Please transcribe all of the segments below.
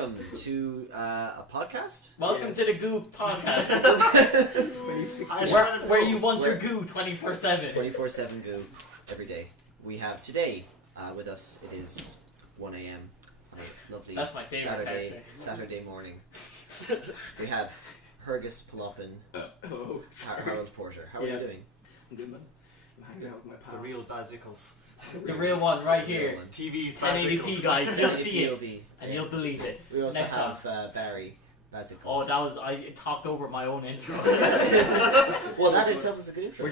welcome to a podcast. Welcome to the GLOP Podcast, where you want your goo 24/7. 24/7 goo every day. We have today with us. It is 1 a.m. on a lovely That's my favorite Saturday morning. We have Hergus Palopin, Harold Porter. How are you doing? I'm good, man. I'm hanging out with my pals. The real Bazzickles. The real one right here. TV's 1080p Bazzickles. guys, you'll see it, POV. and you'll believe it. We also Next have Barry Bazzickles. Oh, I talked over my own intro. Well, that itself is a good intro.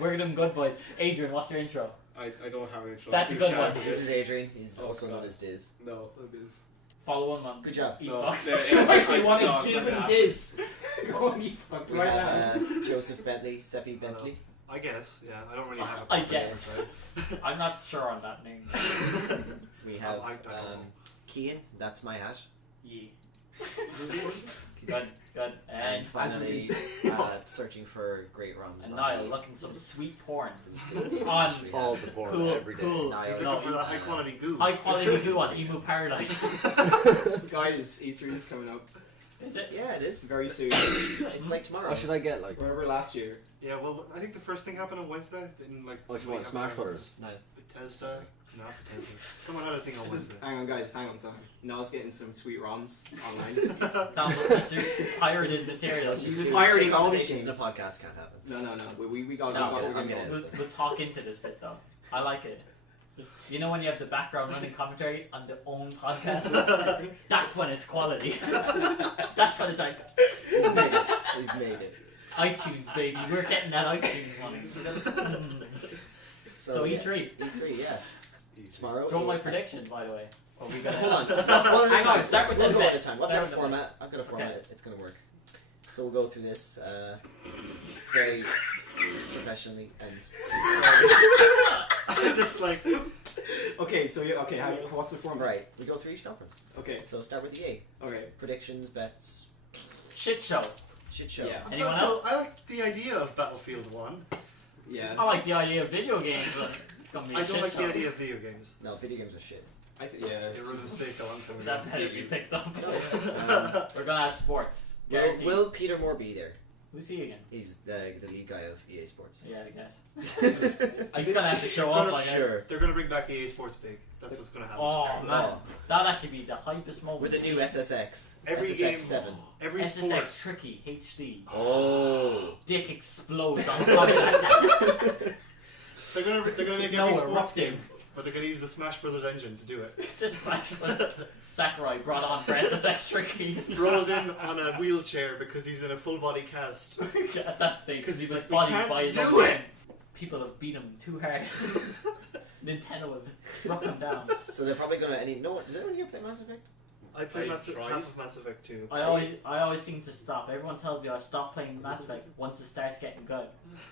We're doing good, boys. Adrian, what's your intro? I don't have an intro. That's a good one. This is Adrian. He's also God. known as Diz. No, it is. Follow him on. Good job. Eat No. fuck. Yeah, If you want to no, jizz no, and diz. Go on, eat fuck We right have now. Joseph Bentley, Seppi Bentley. I guess, yeah. I don't really have a I proper guess. name, I'm not sure on that name. We have I don't know. Kian. That's my hat. Yeah. Good. And finally, searching for great rums. And on Niall the- looking some sweet porn. on On all the porn cool, every day. cool. Niall. He's No, looking for that high quality goo. high quality goo on Emu Paradise. Guys, E3 is coming up Is it? Yeah, it is. very soon. It's like tomorrow. What should I get? Like, Remember last year? Yeah, well, I think the first thing happened on Wednesday. Didn't like. what you want? Smash Brothers. No. Bethesda? No, Bethesda. Someone had a thing on Wednesday. Hang on, guys. Hang on, sorry. Noel's getting some sweet ROMs online. Download pirated material. It's just He's two pirating all these conversations in a things. podcast can't happen. No. We got. No, we're I'm gonna getting go. it. We'll talk into this bit though. I like it. Just, you know when you have the background running commentary on the own podcast? That's when it's quality. That's when it's like We've made it. We've made it. iTunes, baby. We're getting that iTunes money. So yeah, E3. E3, yeah. Tomorrow. Throw my that's- prediction, by the way. Or we gotta Hold on. Hang on, start with We'll the go at a bets. time. Start I've got a with the format. I've got a format. Okay. It's going to work. So we'll go through this very professionally and. Just like. Okay, so okay. What's the format? Right. We go through each conference. Okay. So start with the A. Okay. Predictions, bets, Shit show. shit show. Yeah. Anyone else? I like the idea of Battlefield 1. Yeah. I like the idea of video games, but it's gonna be a I shit don't like show. the idea of video games. No, video games are shit. Yeah. They were a mistake a long time ago. That better be picked up. Um, We're gonna have sports. Will, Guaranteed. will Peter Moore be there? Who's he again? He's the lead guy of EA Sports. Yeah, I guess. I He's think gonna have to show they're up, I guess. Sure. They're gonna bring back EA Sports Big. That's what's gonna happen. Oh man, Oh. that'd actually be the hypest moment. With the new SSX. Every SSX game- 7. Every SSX sport. Tricky HD. Oh. Dick explodes on contact. They're gonna make Snow every sports erupting. game, but they're gonna use the Smash Brothers engine to do it. Just imagine what Sakurai brought on for SSX Tricky. Rolled in on a wheelchair because he's in a full body cast. At that stage, because 'Cause he's he's like like, "We bodied can't by his do own it!" game. People have beat him too hard. Nintendo have struck him down. So they're probably gonna. Does anyone here play Mass Effect? I played I half tried. of Mass Effect 2. I always seem to stop. Everyone tells me I've stopped playing Mass Effect once it starts getting good.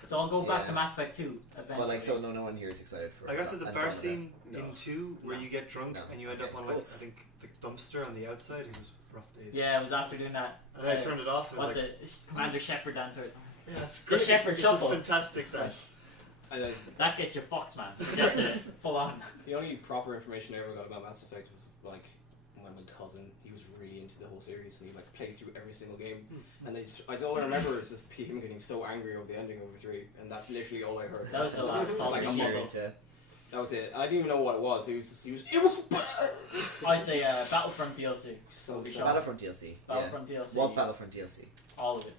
So I'll go back Yeah. to Mass Effect 2 eventually. Well, like, so no one here is excited for. I got to the bar Andromeda. scene No. in 2 where you get drunk No. and you end up Okay, on cool. like I think the dumpster on the outside. It was rough days. Yeah, it was after doing that. And then I turned it off. And it was What's like, it? Commander Shepard dancer. yeah, it's The great. Shepherd it's Shuffle. a fantastic dance. I like That gets you fucked, man. It gets it full on. the only proper information I ever got about Mass Effect was like when my cousin, he was really into the whole series and he like played through every single game. And they just, all I remember is just him getting so angry over the ending of 3, and that's literally all I heard. That was the last That's Salt an and Like, Pepper. experience, yeah. That was it. I didn't even know what it was. It was bad. I say Battlefront DLC. So Be bad. shot. Battlefront DLC. Battlefront DLC. Yeah. What Battlefront DLC? All of it.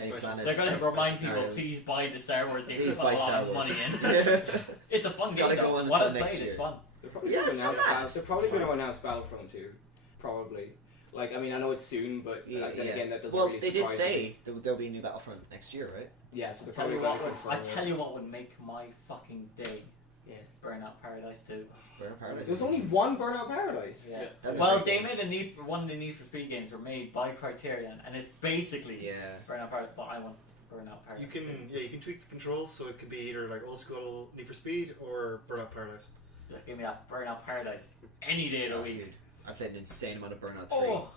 Any planets? They're going to remind people, scenarios? please buy the Star Wars game. Please Put buy a lot Star of Wars. money in. It's a fun It's game gotta though. go on What until I've next played, year. it's fun. They're probably Yeah, going it's to not announce. bad. They're probably It's going to fine. announce Battlefront 2. Probably. Like, I mean, I know it's soon, but then again, that doesn't Well, really they did surprise say me. there'll be a new Battlefront next year, right? Yeah, so they're Tell probably you going what to would, confirm I it. tell you what would make my fucking day. Yeah. Burnout Paradise 2. Burnout Paradise. There's only one Burnout Paradise. Yeah. That's a Well, great they game. made one of the Need for Speed games were made by Criterion, and it's basically Yeah. Burnout Paradise, but I want Burnout Paradise. You can tweak the controls so it can be either like old school Need for Speed or Burnout Paradise. Just give me that Burnout Paradise any day of the Oh, week. dude, I played an insane amount of Burnout 3. Oh,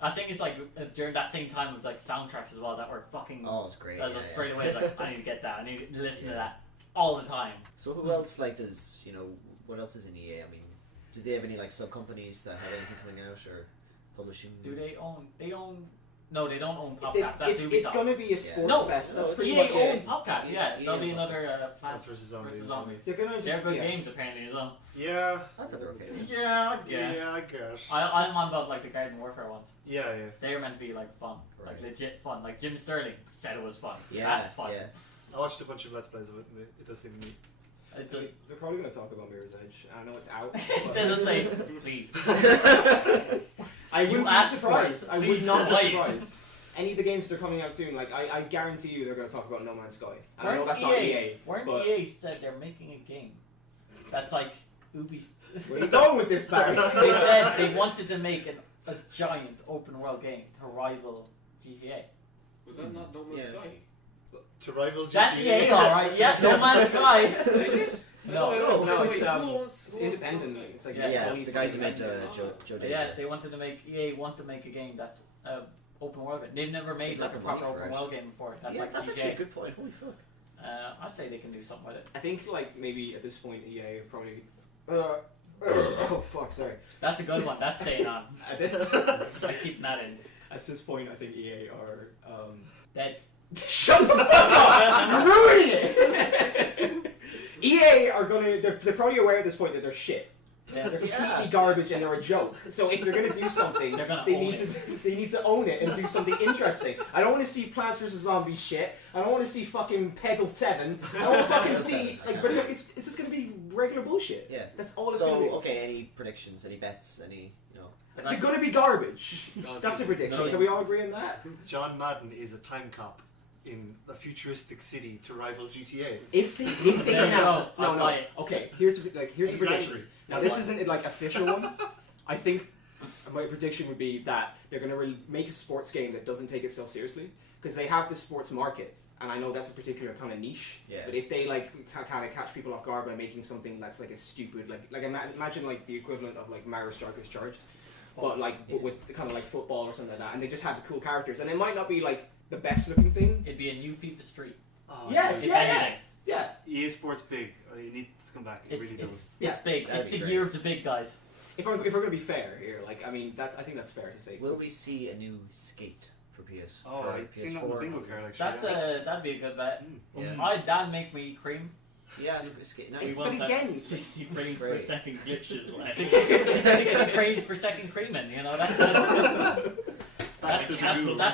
I think it's like during that same time with like soundtracks as well that were fucking. Oh, it's great. I was Yeah, just yeah. straight away like I need to get that. I need to listen to that all the time. So who else does what else is in EA? I mean, Do they have any like sub companies that have anything coming out or publishing? Do they own? They own. No, they don't own It- PopCap. That's it's Ubisoft. going to be a sports No, fest. no, That's it's pretty EA much own it. PopCap. Yeah, there'll be another Plants vs Zombies. They're going to They're just good yeah. games apparently as well. Yeah. I thought they were okay. Yeah, I guess. Yeah, I guess. I'm on about like the Garden Warfare ones. Yeah. They were meant to be like fun, like Right. legit fun. Like Jim Sterling said it was fun. Yeah, That fun. yeah. I watched a bunch of Let's Plays of it, and it does seem neat. It's just They're probably going to talk about Mirror's Edge. I know it's out. it but- doesn't say please. I You wouldn't be asked for surprised. it. I would Please not be wait. surprised. Any of the games that are coming out soon, like I guarantee you, they're going to talk about No Man's Sky. And I know that's not EA. Weren't but- EA said they're making a game that's like Ubisoft. Where are you going with this, Barry? They said they wanted to make a giant open world game to rival GTA. Was that not No Man's Yeah. Sky? To rival GTA. That's EA, alright. Yeah, No Man's Sky. No. No, Wait, it's who owns- it's who owns independent. No Man's It's like Yeah, Yeah, Sony's it's the guys who made independent. Joe Yeah, Danger. they wanted to make EA want to make a game that's open world. They've never made They've like got a the money proper for open it. world game before. That's Yeah, like that's GTA. actually a good point. Holy fuck. I'd say they can do something with it. I think like maybe at this point EA are probably. Oh fuck! Sorry. That's a good one. That's staying on. At this, I'm keeping that in. at this point, I think EA are. Dead. Shut the fuck up! You're ruining it. EA are gonna. They're probably aware at this point that they're shit. Yeah. They're completely Yeah. garbage and they're a joke. So if they're gonna do something, They're gonna they own need it. to they need to own it and do something interesting. I don't want to see Plants vs Zombies shit. I don't want to see fucking Peggle 7. I don't want to fucking see like. But it's just gonna be regular bullshit. Yeah. That's all it's gonna So be. okay, any predictions? Any bets? Any They're gonna be garbage. God, That's a prediction. No. Can we all agree on that? John Madden is a time cop in a futuristic city to rival GTA. If they There you announce, go. I'll no, buy it. okay. Here's a prediction. Exactly. Now this isn't like official one. I think my prediction would be that they're going to make a sports game that doesn't take itself seriously because they have the sports market, and I know that's a particular kind of niche. Yeah. But if they like kind of catch people off guard by making something that's like a stupid imagine like the equivalent of like Mario Strikers Charged, but like but with kind of like football or something like that, and they just have the cool characters, and it might not be like the best looking thing. It'd be a new FIFA Street. Oh, Yes, If yeah, anything. Yeah. EA Sports big. You need to come back. It really does. It's Yeah, big. that'd It's be the great. year of the big guys. If we're going to be fair here, like I mean I think that's fair to say. Will we see a new skate for PS? Oh, for I've seen that on the bingo card actually. That's yeah. that'd be a good bet. Yeah. That'd make me cream. Yeah, it's skate. We Nice. But want that again- 60 frames per Great. second glitches. Like. 60 frames per second creaming. You know that's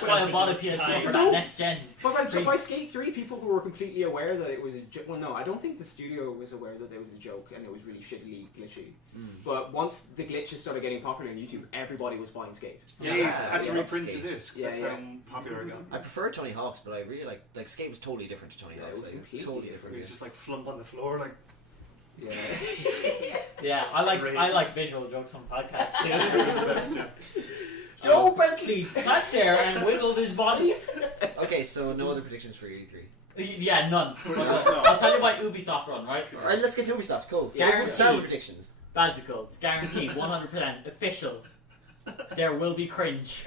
why I bought a PS4 for that next gen. But by Skate 3, people who were completely aware that it was a joke. Well, no, I don't think the studio was aware that it was a joke and it was really shittily glitchy. But once the glitches started getting popular on YouTube, everybody was buying Skate. They Yeah, had to yeah, reprint the skate. disc. Yeah, That's yeah. how popular it got. I prefer Tony Hawk's, but I really like Skate was totally different to Tony Yeah, it Hawk's. was Like, completely totally different. It different. was just like flump on the floor, like. Yeah. Yeah, Great. I like visual jokes on podcasts too. Best, yeah. Joe Bentley sat there and wiggled his body. Okay, so no other predictions for E3. Yeah, none. I'll tell you about Ubisoft run, right? All right, let's get to Ubisoft. Go. Guaranteed. Start with predictions. Bazzickles, guaranteed, 100%, official. There will be cringe.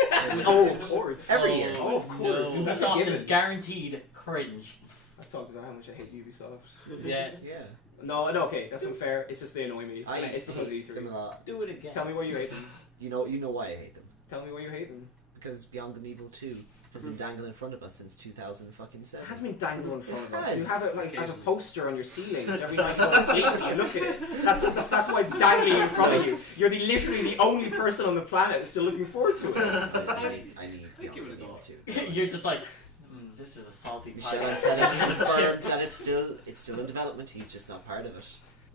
Oh, of course. Every year. Oh, of course. No. That's a Ubisoft given. is guaranteed cringe. I've talked about how much I hate Ubisoft. Yeah. Yeah. No, okay, that's unfair. It's just they annoy me. I It's because of hate them a E3. lot. Do it again. Tell me why you hate them. You know why I hate them. Tell me why you hate them. Because Beyond the Evil 2 has been dangling in front of us since 2007. It has been dangled in front of us. It You has. have it like as a poster on your ceiling every night you go to sleep and you look at it. That's why it's dangling in front of you. You're literally the only person on the planet that's still looking forward to it. I need give Beyond it the a Evil go. 2. You're just like, this is a salty Michel pie. said it's This is a confirmed chip. that it's still in development. He's just not part of it.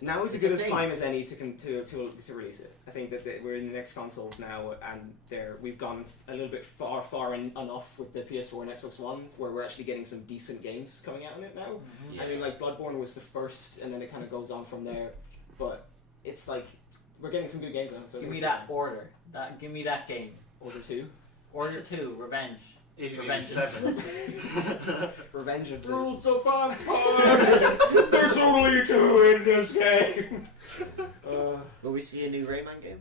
Now is as It's good a as thing. time as any to release it. I think that we're in the next consoles now, and we've gone a little bit far enough with the PS4 and Xbox One, where we're actually getting some decent games coming out on it now. Yeah. I mean, like Bloodborne was the first, and then it kind of goes on from there. But it's like we're getting some good games now. So Give me that order. Give me that game. Order 2. Order 2, Revenge. 1887. Revenge of the. Rules of Vampires! There's only 2 in this game. Will we see a new Rayman game?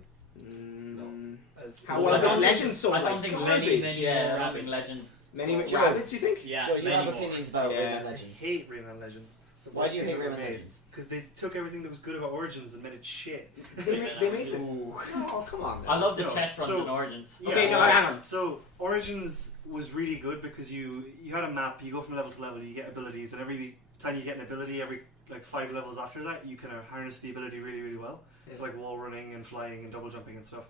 How I well don't the think- Legends so I don't like think garbage. many Yeah, Rabbit rabbits. Legends. Many Joe. rabbits, you think? Yeah, Joe, you many have more. opinions about Yeah. Rayman I Legends. hate Rayman Legends. It's the Why worst do you game hate ever Rayman made. Legends? Because they took everything that was good about Origins and made it shit. They made this. Ooh. Oh, come on. I love the No, chest runs so- in Origins. Yeah, Okay, no, well, hang on. So Origins was really good because you had a map. You go from level to level. You get abilities, and every time you get an ability, every like 5 levels after that, you kind of harness the ability really, really well. So like wall running and flying and double jumping and stuff.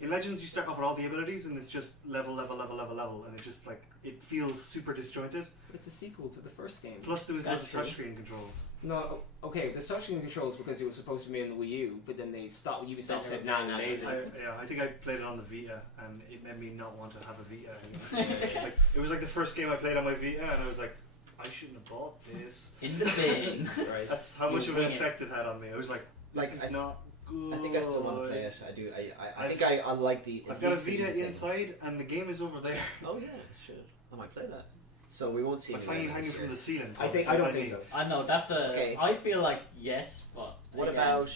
In Legends, you start off with all the abilities, and it's just level, and it just like it feels super disjointed. It's a sequel to the first game. Plus, there was That's loads of true. touchscreen controls. No, okay, the touchscreen controls because it was supposed to be in the Wii U, but then they stopped. Ubisoft said, "Nah, nah, Amazing. I think I played it on the Vita, and it made me not want to have a Vita anymore. Like, it was like the first game I played on my Vita, and I was like, I shouldn't have bought this. In the bin. Right. That's how much of an effect it had on me. I was like, this Like, is not good. I think I still want to play it. I do. I think I like the. I've at got a least the Vita music inside, settings. and the game is over there. Oh yeah, should. I might play that. So we won't see. I any find it Legends hanging this from year. the ceiling. I don't think so. I know that's a. Okay. I feel like yes, but What again, about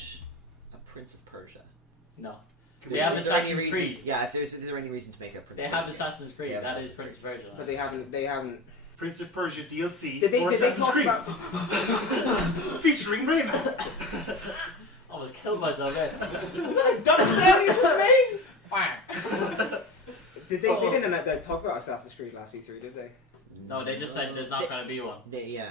a Prince of Persia? no? Can They we- have Is there any Assassin's reason- Creed. Yeah, if is there any reason to make a Prince They of have Persia? Assassin's Creed. Yeah, That is Assassin's Prince of Persia. But they haven't. Prince of Persia DLC Did they for Assassin's talk Creed, about? featuring Rayman. I almost killed myself there. Don't say what you just made. Did they? Oh. They didn't talk about Assassin's Creed last E3, did they? No, they just said there's not going to be one. Yeah,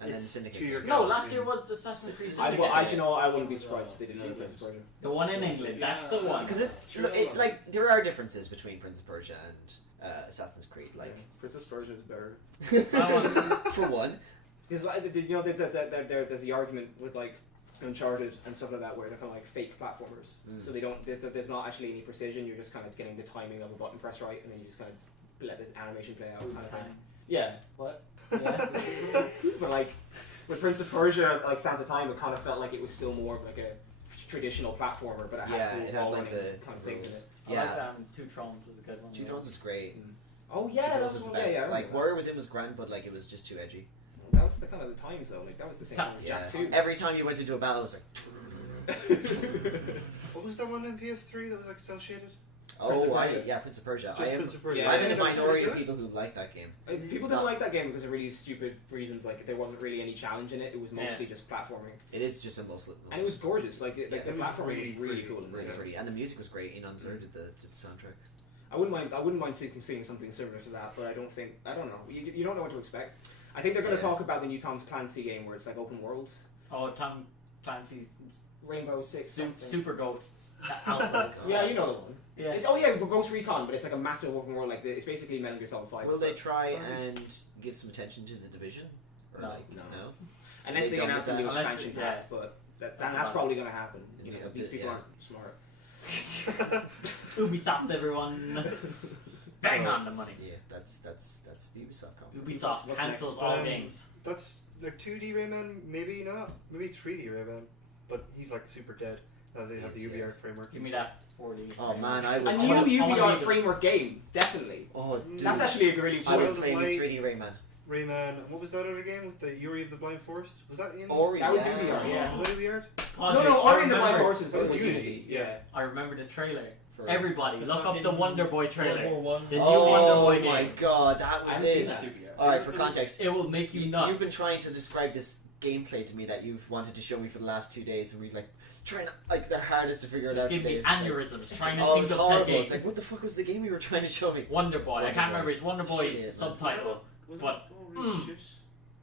and then It's Syndicate. 2 year No, ago. last year was Assassin's Creed. I- Syndicate. I- you know, I wouldn't be surprised if they didn't know Prince of Persia. The one in England. That's the one. Because it's Sure. like there are differences between Prince of Persia and Assassin's Creed. Like Princess Persia is better. for one, Because you know, there's the argument with like Uncharted and stuff like that, where they're kind of like fake platformers. Mm. So they don't. There's not actually any precision. You're just kind of getting the timing of a button press right, and then you just kind of let the animation play out, kind of thing. Yeah. What? Yeah. But like with Prince of Persia, like Sands of Time, it kind of felt like it was still more of like a traditional platformer, but it had yeah, cool it had wall like running the kind of things in rules. it. I Yeah, like Two Thrones was a good one. Two Thrones is great. Oh Two yeah, Thrones that's was one. the Yeah, best. yeah. I Like remember Warrior Within was grand, but like it was just too edgy. that. That was the kind of the times though. Like that was the same Ta- time as Yeah, Jack 2. every time you went into a battle, it was like. What was that one in PS3 that was like cel shaded? Prince of Oh, Persia. Prince of Persia. Just I am, Prince of Persia. yeah, I'm in yeah, the that was minority pretty of good. people who like that game. People didn't like that game because of really stupid reasons. Like there wasn't really any challenge in it. It was mostly just platforming, It is just a mostly. and it was gorgeous. Like Yeah, the it was platforming really was really pretty. cool. In really there. pretty, and the music was great. Ian Unzer did the soundtrack. I wouldn't mind seeing something similar to that, but I don't know. You don't know what to expect. I think they're going to Yeah. talk about the new Tom Clancy game where it's like open worlds, Oh, Tom Clancy's Rainbow Six, something. Super Ghosts. Outbreak. Yeah, you know the one. Yeah. It's Ghost Recon, but it's like a massive open world. Like it's basically Metal Gear Solid 5. Will they try and give some attention to the Division? Or No. like No. no? Unless They they done announce a with new that? Unless expansion they- pack, but That's that's about- probably going to happen. You Yeah, know, a these bit, people yeah. aren't smart. Ubisoft, everyone. Bang on the money. Yeah, that's the Ubisoft conference. Ubisoft What's cancels next? all Um, games. That's like 2D Rayman, maybe not, maybe 3D Rayman, but he's like super dead. They have the Yes, UV yeah. art framework. Give me that 40. Oh man, I would. A I new wanna- I wanna UBR be the- framework game, definitely. Oh, dude. That's actually a really I cool. would Wild play Light. 3D Rayman. Rayman. What was that other game with the Yuri of the Blind Forest? Was that in? Ori. That was yeah. UBR, yeah. Was that UV art? No, I Ori and the Blind remember- Forces. That was was Unity, yeah. I remember the trailer. For- Everybody, The look up the fucking Wonder Boy trailer. World War The new Oh Wonder Boy my game. god, that I was haven't seen it. that. Alright, for context, It will make you nuts. you've been trying to describe this gameplay to me that you've wanted to show me for the last 2 days, and we're like trying to, like, their hardest to figure it out Give today. me It's just like, aneurysms trying to oh, it think was of horrible. said game. It's like, what the fuck was the game you were trying to show me? Wonder Boy. I Wonder can't Boy. remember. It's Wonder Boy Shit, man. subtitle. Was What? that one really shit?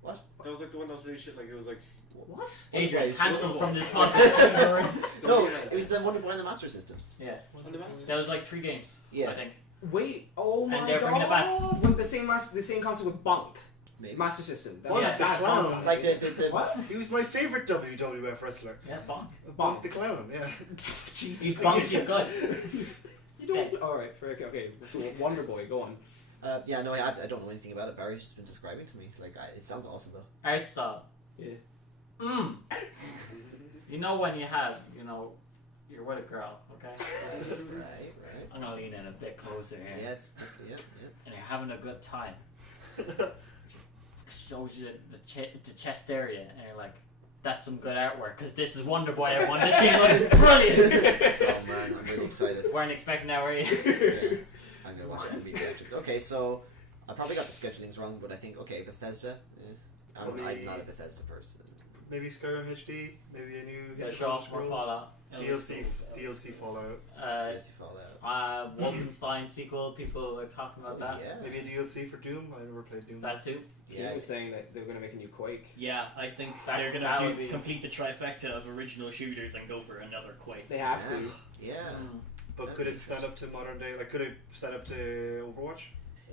What? That was like the one that was really shit. Like it was like. What? Adrian, Boy, cancelled Wonder from Boy. this podcast. No, it was the Wonder Boy on the Master System. Yeah. On the mouse? That was like 3 games. Yeah. I think. Wait, oh my And they're bringing it god! With the same concept with Bonk, Maybe. Master System. Bonk Yeah, the that Clown. Bonk. Like the What? He was my favorite WWF wrestler. Yeah, Bonk. Bonk the Clown, yeah. He's Bonk, he's good. You don't. All right, okay. So Wonder Boy, go on. yeah, no, I don't know anything about it. Barry's just been describing it to me. Like, it sounds awesome though. Art style. Yeah. You know when you have, you're with a girl, okay? Right. I'm gonna lean in a bit closer here. Yeah, yeah. And you're having a good time. Shows you the chest area, and you're like, that's some good artwork, because this is Wonder Boy, everyone. This game looks brilliant! Oh man, I'm really excited. Weren't expecting that, were you? Yeah. I'm gonna watch it and be reactions. Okay, so I probably got the schedulings wrong, but I think Bethesda. I'm not a Bethesda person. Maybe Skyrim HD, maybe a new So Elder show off more Scrolls. Fallout. DLC Fallout. DLC Fallout. Wolfenstein sequel. People are talking about that. Yeah. Maybe a DLC for Doom. I never played Doom. That too. He was saying that they're going to make a new Quake. Yeah, I think That- they're that gonna would be- complete the trifecta of original shooters and go for another Quake. They have to. Yeah. Mm. But That'd could be it stand up to modern day? Like, could it stand up to Overwatch?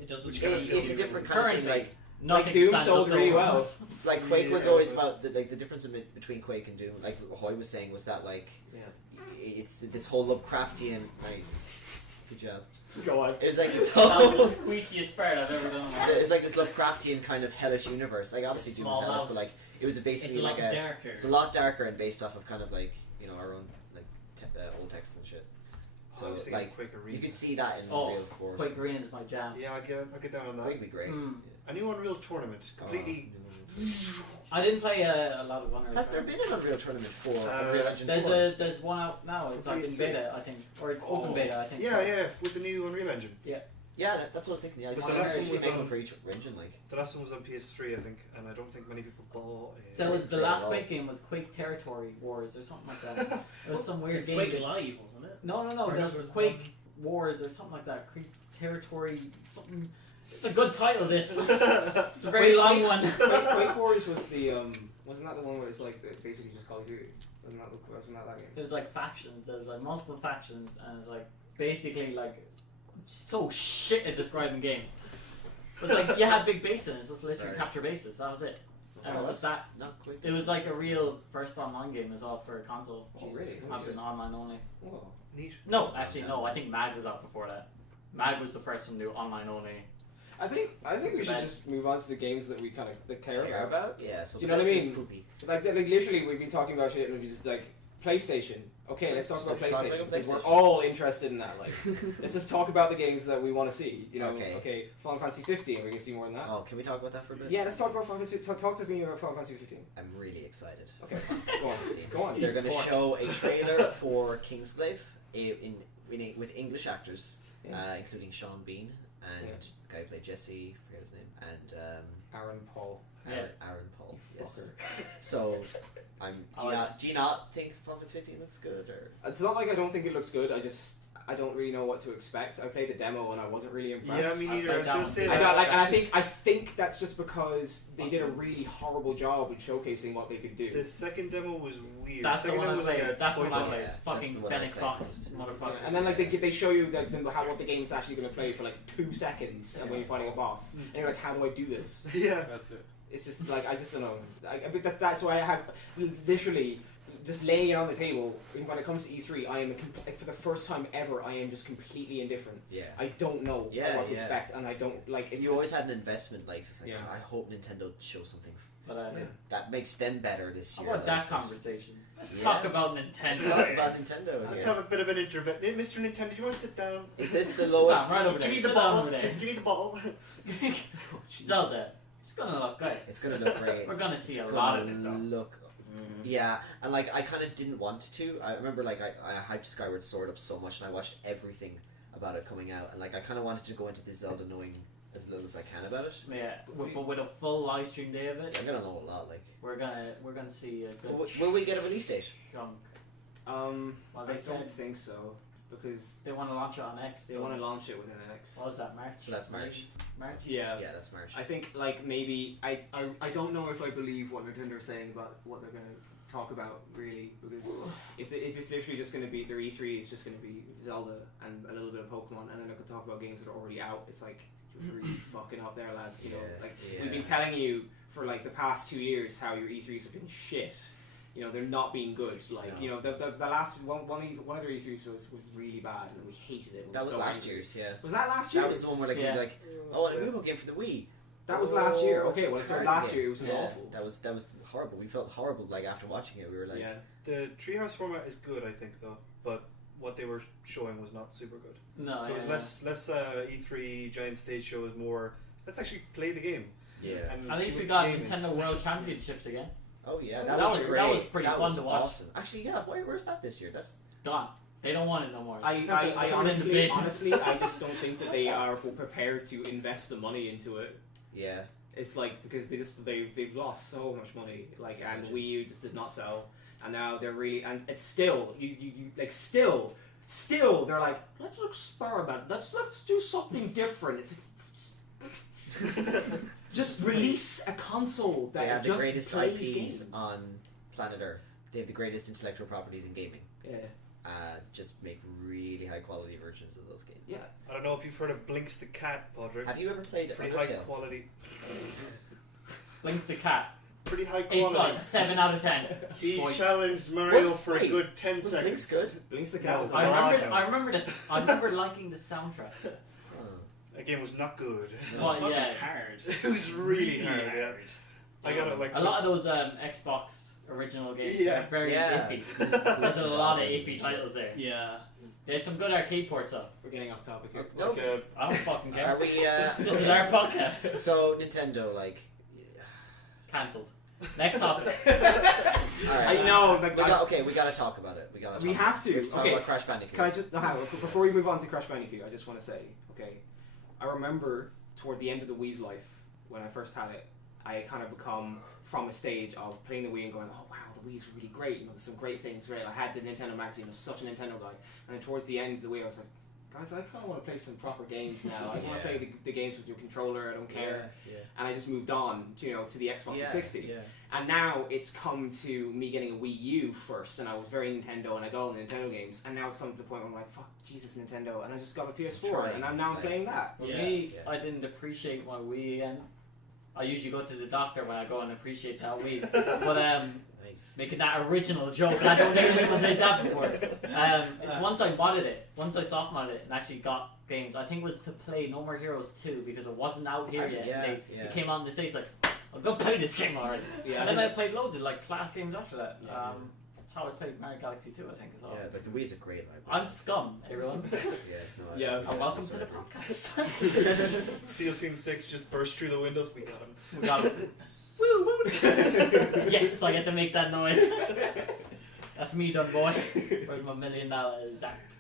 It doesn't. Which It- kind of it's a feels different kind of thing. Currently, Like nothing Doom stands sold up to really Overwatch. well. Quake was Yeah, always so- about the difference between Quake and Doom. Like Hoy was saying was that like Yeah. it's this whole Lovecraftian. Nice. Good job. Go on. It was like this That whole. was the squeakiest part I've ever done. It's like this Lovecraftian kind of hellish universe. Like obviously It's Doom was small hellish, house. but like it was It's basically a lot like darker. it's a lot darker and based off of kind of like our own like old text and shit. I So was thinking like Quake Arena. you could see that in Oh, real wars. Quake Arena is my jam. Yeah, I get down on that. Quake would be great. Mm. A new Unreal tournament, completely. I didn't play a lot of Unreal. Has there been an Unreal tournament for Unreal Engine 4? There's one out now. It's like in PS3. beta, I think, or it's open beta, I think. Yeah, yeah, with the new Unreal Engine. Yeah, that's what I was thinking. Yeah, But why the not last one actually was make on- one for each engine, like. The last one was on PS3, I think, and I don't think many people bought it. That was the Yeah, last well. Quake game was Quake Territory Wars or something like that. It was some weird It's game. Quake that- Live, wasn't it? No, Or there was there was Quake Wars or something like that. Quake Territory something. It's a good title. This. It's a very long one. Quake Wars was the wasn't that the one where it's like basically just Call of Duty? Wasn't that game? There's like factions. There's like multiple factions, and it's like basically like so shit at describing games. It was like you had big bases. It's just literally Sorry. capture bases. That was it. And it was Oh, just that. Not Quake. It was like a real first online game as well for a console. Oh, really? Not been online only. Whoa. Neat. No, actually no. I think Mag was out before that. Mag was the first one to do online only. I think we should But- just move on to the games that we kind of care Care about. about? Yeah, so Do you know what I Bethesda's mean? poopy. Like literally, we've been talking about shit and we just like PlayStation. Okay, let's talk about Let's talk PlayStation about because we're PlayStation. all interested in that. Like, let's just talk about the games that we want to see. You know, Okay. Final Fantasy 15. We can see more than that. Oh, can we talk about that for a bit? Yeah, let's talk about Final Fantasy. Talk to me about Final Fantasy 15. I'm really excited. Okay, go on. Go on. They're going to Go on. show a trailer for Kingsglaive with English actors, Yeah. including Sean Bean and Yeah. the guy who played Jesse, I forget his name, and Aaron Paul. Aaron Paul. You Yes. fucker. So, I do you not think Final Fantasy 15 looks good? Or It's not like I don't think it looks good. I don't really know what to expect. I played the demo and I wasn't really impressed. Yeah, me neither. I I was played gonna that say one. I that. don't, like, and I think that's just because they did a really horrible job with showcasing what they could do. The second demo was weird. That's the second one I demo was like played. a That's the toy one I box. played. Yeah, that's Fucking the one I Fennec played Fox, first. motherfucker. And then like they show you what the game's actually going to play for like 2 seconds, and when you're fighting a boss, and you're like, how do I do this? Yeah. That's it. It's just like I just don't know. But that's why I have literally just laying it on the table. When it comes to E3, I am like, for the first time ever, I am just completely indifferent. yeah. I don't know Yeah, what to yeah. expect, and I don't like. It's You always had an investment, like, just like Yeah. I hope Nintendo shows something But that makes them better this how year. about that conversation? Let's Yeah. talk about Let's Nintendo. talk about Nintendo Let's here. have a bit of an intervention. Mr. Nintendo, do you want to sit down? Is this the Sit lowest? down, right over Give me there. the Sit down ball. over there. Give me the ball. Zelda. It's gonna look good. It's gonna look great. We're gonna see It's a gonna lot of it though. look. Yeah, and like I kind of didn't want to. I remember like I hyped Skyward Sword up so much, and I watched everything about it coming out, and like I kind of wanted to go into this Zelda knowing as little as I can about it. Yeah, but with a full live stream day of it, I'm gonna know a lot. Like, we're gonna see a good will we get a release date? chunk. Well, Well, I they said don't think so because they want to launch it on X. they so- want to launch it within an X. What was that, March? So that's March. March. Yeah. Yeah, that's March. I think like maybe I don't know if I believe what Nintendo are saying about what they're gonna talk about really because if it's literally just gonna be their E3 is just gonna be Zelda and a little bit of Pokemon and then they could talk about games that are already out. It's like you're really fucking up there, lads. You know, Yeah, like yeah. we've been telling you for like the past 2 years how your E3s have been shit. You know, they're not being good. Like, No. you know, the last one of their E3s was really bad and we hated it. We That were was so last angry. year's. Yeah. Was that last year? That was the one where like we Yeah. were like, oh, an Amiibo game for the Wii. That was last year. Oh, Okay, it's well, it's hard last game. year. It was just Yeah, awful. That was horrible. We felt horrible like after watching it. We were like, yeah. The treehouse format is good, I think, though. But what they were showing was not super good. No. So yeah, it's less E3 giant stage show is more. Let's actually play the game. yeah. And At see least we what got the game is. Nintendo World Championships again. Oh yeah, That that, was- was that great. was pretty that fun was to watch. Awesome. Actually, yeah. Where's that this year? That's Gone. They don't want it no more. I It's thrown in the honestly, bin. I just don't think that they are prepared to invest the money into it. yeah. It's like because they've lost so much money, like, and Imagine. Wii U just did not sell, and now they're really, and it's still you like still they're like, let's experiment, let's do something different. It's just release a console They have that the just greatest plays IPs games. on planet Earth. They have the greatest intellectual properties in gaming. Yeah, Just make really high quality versions of those games. yeah. I don't know if you've heard of Blinks the Cat, Podrick. Have you ever played Pretty high Undertale? quality. Blink the cat. Pretty high 8 quality. plus, 7 out of 10. He Boys. challenged Mario Was- for a wait, good 10 Was seconds. Blink's good? Blinks the No, Cat was I I God, remember. no. I remember this. I remember liking the soundtrack. That game was not good. Well, Fucking yeah. hard. It was really hard, yeah. I got it like A lot of those Xbox original games Yeah. are very Yeah. iffy. There's a lot of iffy titles there. Yeah. They had some good arcade ports up. We're getting off topic here. No, Like, I don't fucking care. are we? This is our podcast. So Nintendo, like, Cancelled. Next topic. all right. I know. Like, We gotta talk about it. We gotta. We talk have to. Let's talk Okay. about Crash Bandicoot. Can I just before we move on to Crash Bandicoot, I just want to say, okay, I remember toward the end of the Wii's life when I first had it, I had kind of become from a stage of playing the Wii and going, oh wow, the Wii's really great. You know, there's some great things. Right, I had the Nintendo magazine. I was such a Nintendo guy, and then towards the end of the Wii, I was like, guys, I kind of want to play some proper games now. I want Yeah. to play the games with your controller. I don't care. Yeah. And I just moved on, to the Xbox 360. Yeah. And now it's come to me getting a Wii U first, and I was very Nintendo, and I got all the Nintendo games, and now it's come to the point where I'm like, fuck, Jesus, Nintendo, and I just got a PS4, Try, and I'm now like- playing that. For Yeah. me, Yeah. I didn't appreciate my Wii again. I usually go to the doctor when I go and appreciate that Wii. But Nice. making that original joke, I don't think people did that before. It's once I modded it, once I soft modded it and actually got games, I think it was to play No More Heroes 2 because it wasn't out here yet. Yeah, and yeah. It came out in the States like, I'll go play this game already. Yeah, And then I played loads of like class games after that. Yeah. That's how I played Mario Galaxy 2, I think, as well. Yeah, but the Wii's a great library. I'm Scum, everyone. Yeah, And welcome to the podcast. SEAL Team 6 just burst through the windows. We got him. We got it. Woo, woo. Yes, I get to make that noise. That's me done, boys. Where's my $1 million act?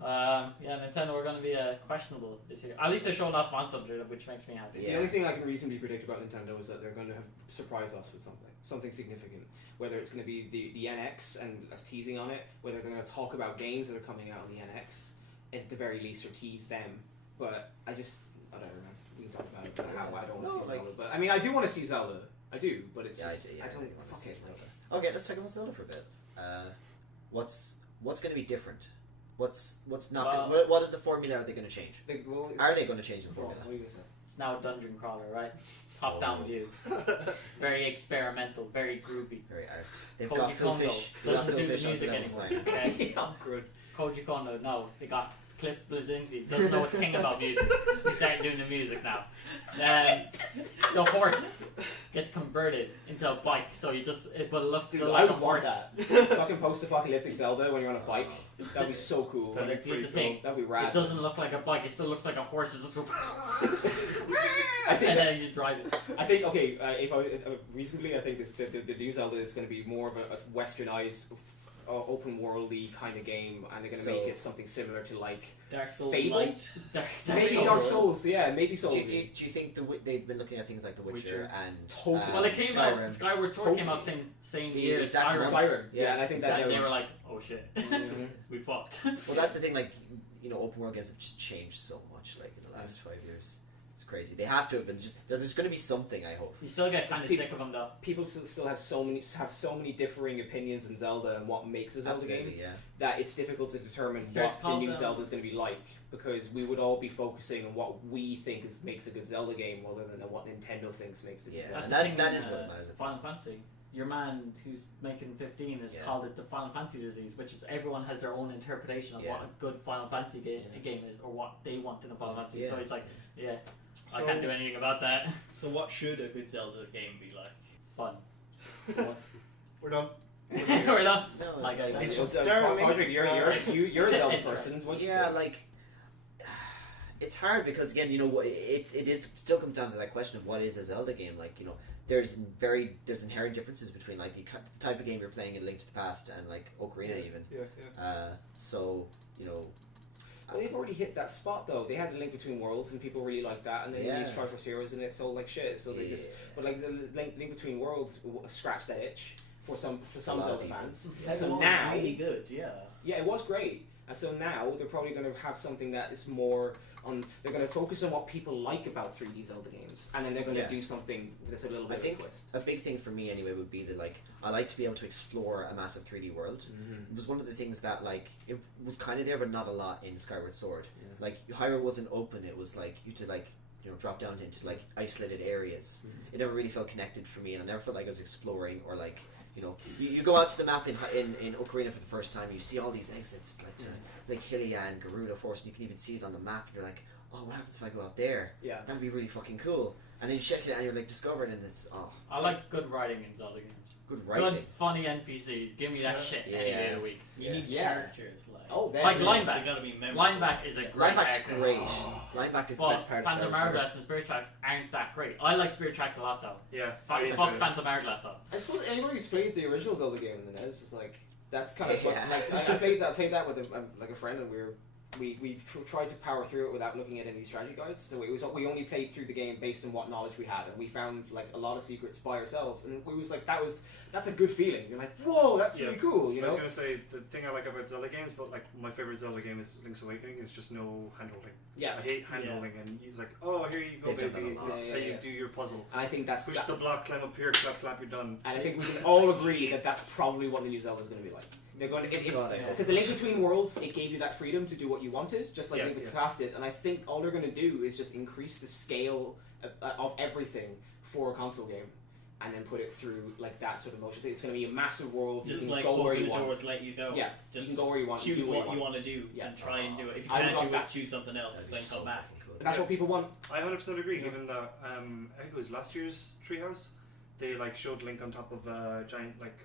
Yeah, Nintendo are going to be questionable this year. At least they're showing off Monster Hunter, which makes me happy. The only thing I can reasonably predict about Nintendo is that they're going to surprise us with something significant. Whether it's going to be the NX and us teasing on it, whether they're going to talk about games that are coming out on the NX, at the very least, or tease them. But whatever, man. We can talk about it. But how I don't want to see Zelda. But I mean, I do want to see Zelda. I do, but it's Yeah, just, I I don't really wanna see fucking like Zelda. Okay, let's talk about Zelda for a bit. What's going to be different? What's not? What are the formula are they going to change? Are they going to change the formula? It's now a dungeon crawler, right? Top-down view. Very experimental, very groovy. Very art. They've Koji got Phil Kondo Fish. They've got doesn't Phil do the Fish on music level anymore. design. Okay? Oh, good. Koji Kondo, no. They got Cliff Bleszinski. Doesn't know a thing about music. He's starting doing the music now. The horse gets converted into a bike, so you just but it looks Dude, still I like a would want horse. that. Fucking post-apocalyptic Zelda when you're on a bike. That'd be so cool. That'd be Here's pretty the thing. That'd be rad. It doesn't look like a bike. It still looks like a horse. It just goes. I think and that- then you drive it. I think reasonably, I think the new Zelda is going to be more of a westernized, open worldy kind of game, and they're going to So- make it something similar to like Dark Souls Fable? Light. maybe Souls. Dark Souls. Yeah, maybe Souls. Do you think they've been looking at things like The Witcher, Witcher. and Totally. Well, it came out. Skyrim? Skyward Sword came out same The year. as exact Skyrim. month. Skyrim. Yeah, Yeah, and I think exactly. And that they were like, "Oh shit, Mhm. we fucked." Well, that's the thing. Like, open world games have just changed so much. Like in the last 5 years, it's crazy. They have to have been. There's going to be something. I hope. You still get kind of sick of them though. people still have so many differing opinions in Zelda and what makes a Zelda game Absolutely, yeah. that it's difficult to determine So it's what the called, new Zelda is going to be like, because we would all be focusing on what we think makes a good Zelda game rather than what Nintendo thinks makes a good Yeah. Zelda. That's and the thing that in, is what matters, I think. Final Fantasy. Your man who's making 15 has Yeah. called it the Final Fantasy disease, which is everyone has their own interpretation of Yeah. what a good Final Fantasy Yeah. game is, or what they want in a Final Fantasy. Yeah. So it's like, yeah, I So- can't do anything about that. So what should a good Zelda game be like? Fun. We're done. We're done. No, Like I- It So, should start Patrick, you're a Zelda person. What do you yeah, think? like it's hard because again, it still comes down to that question of what is a Zelda game. Like, there's inherent differences between like the type of game you're playing in Link to the Past and like Ocarina even. Yeah, yeah. So Well, they've already hit that spot though. They had the Link Between Worlds, and people really liked that, and then released Triforce Heroes, and it sold like shit. So they just, but like the Link Between Worlds scratched that itch for some Zelda fans. Yeah. So now, really good, yeah. yeah, it was great. And so now they're probably going to have something that is more on. They're going to focus on what people like about 3D Zelda games, and then they're going to do something that's a little bit of a twist. A big thing for me anyway would be that like I like to be able to explore a massive 3D world. It was one of the things that like it was kind of there, but not a lot in Skyward Sword. Yeah. Like Hyrule wasn't open; it was like you to like drop down into like isolated areas. It never really felt connected for me, and I never felt like I was exploring or like. You go out to the map in Ocarina for the first time. You see all these exits, like to Lake Hylia and Gerudo Forest, and you can even see it on the map. And you're like, oh, what happens if I go out there? Yeah, that'd be really fucking cool. And then you check it, and you're like discovering, and it's I like good writing in Zelda games. Good writing. Good, funny NPCs. Give me that shit any day of the week. You need Yeah. characters like. Like Lineback. They gotta be memorable. Lineback is a great Lineback's character. great. Lineback is the But best part of Phantom Skyward Sword. Hourglass and Spirit Tracks aren't that great. I like Spirit Tracks a lot though. Yeah. Fuck Phantom Hourglass though. I suppose anybody who's played the original Zelda game in the NES is like that's kind of Yeah. like I played that with a friend, and we tried to power through it without looking at any strategy guides. So it was we only played through the game based on what knowledge we had, and we found like a lot of secrets by ourselves, and we was like that's a good feeling. You're like, whoa, that's really cool, you I know. was gonna say the thing I like about Zelda games, but like my favorite Zelda game is Link's Awakening. Is just no hand holding. Yeah, I hate hand holding, and he's like, oh, here you go, They've done baby. that a lot. This is how you do your puzzle. and I think that's Push the block, climb up here, clap, clap, you're done. and I think we can all agree that that's probably what the new Zelda is going to be like. They're going to God, I hope. because the Link Between Worlds, it gave you that freedom to do what you wanted, just like Yeah, Link Between Past did. And I think all they're going to do is just increase the scale of everything for a console game, and then put it through like that sort of motion. It's going to be a massive world. Just you can like go where open you the want. doors, let you go. Yeah, Just you can go where you want. choose do what you you want to do Yeah. and try and do it. If you I can't love do it, that. choose something else. That'd be Then so come back. fucking cool. That's what people want. I 100% agree. Yeah. Given that I think it was last year's Treehouse, they like showed Link on top of a giant like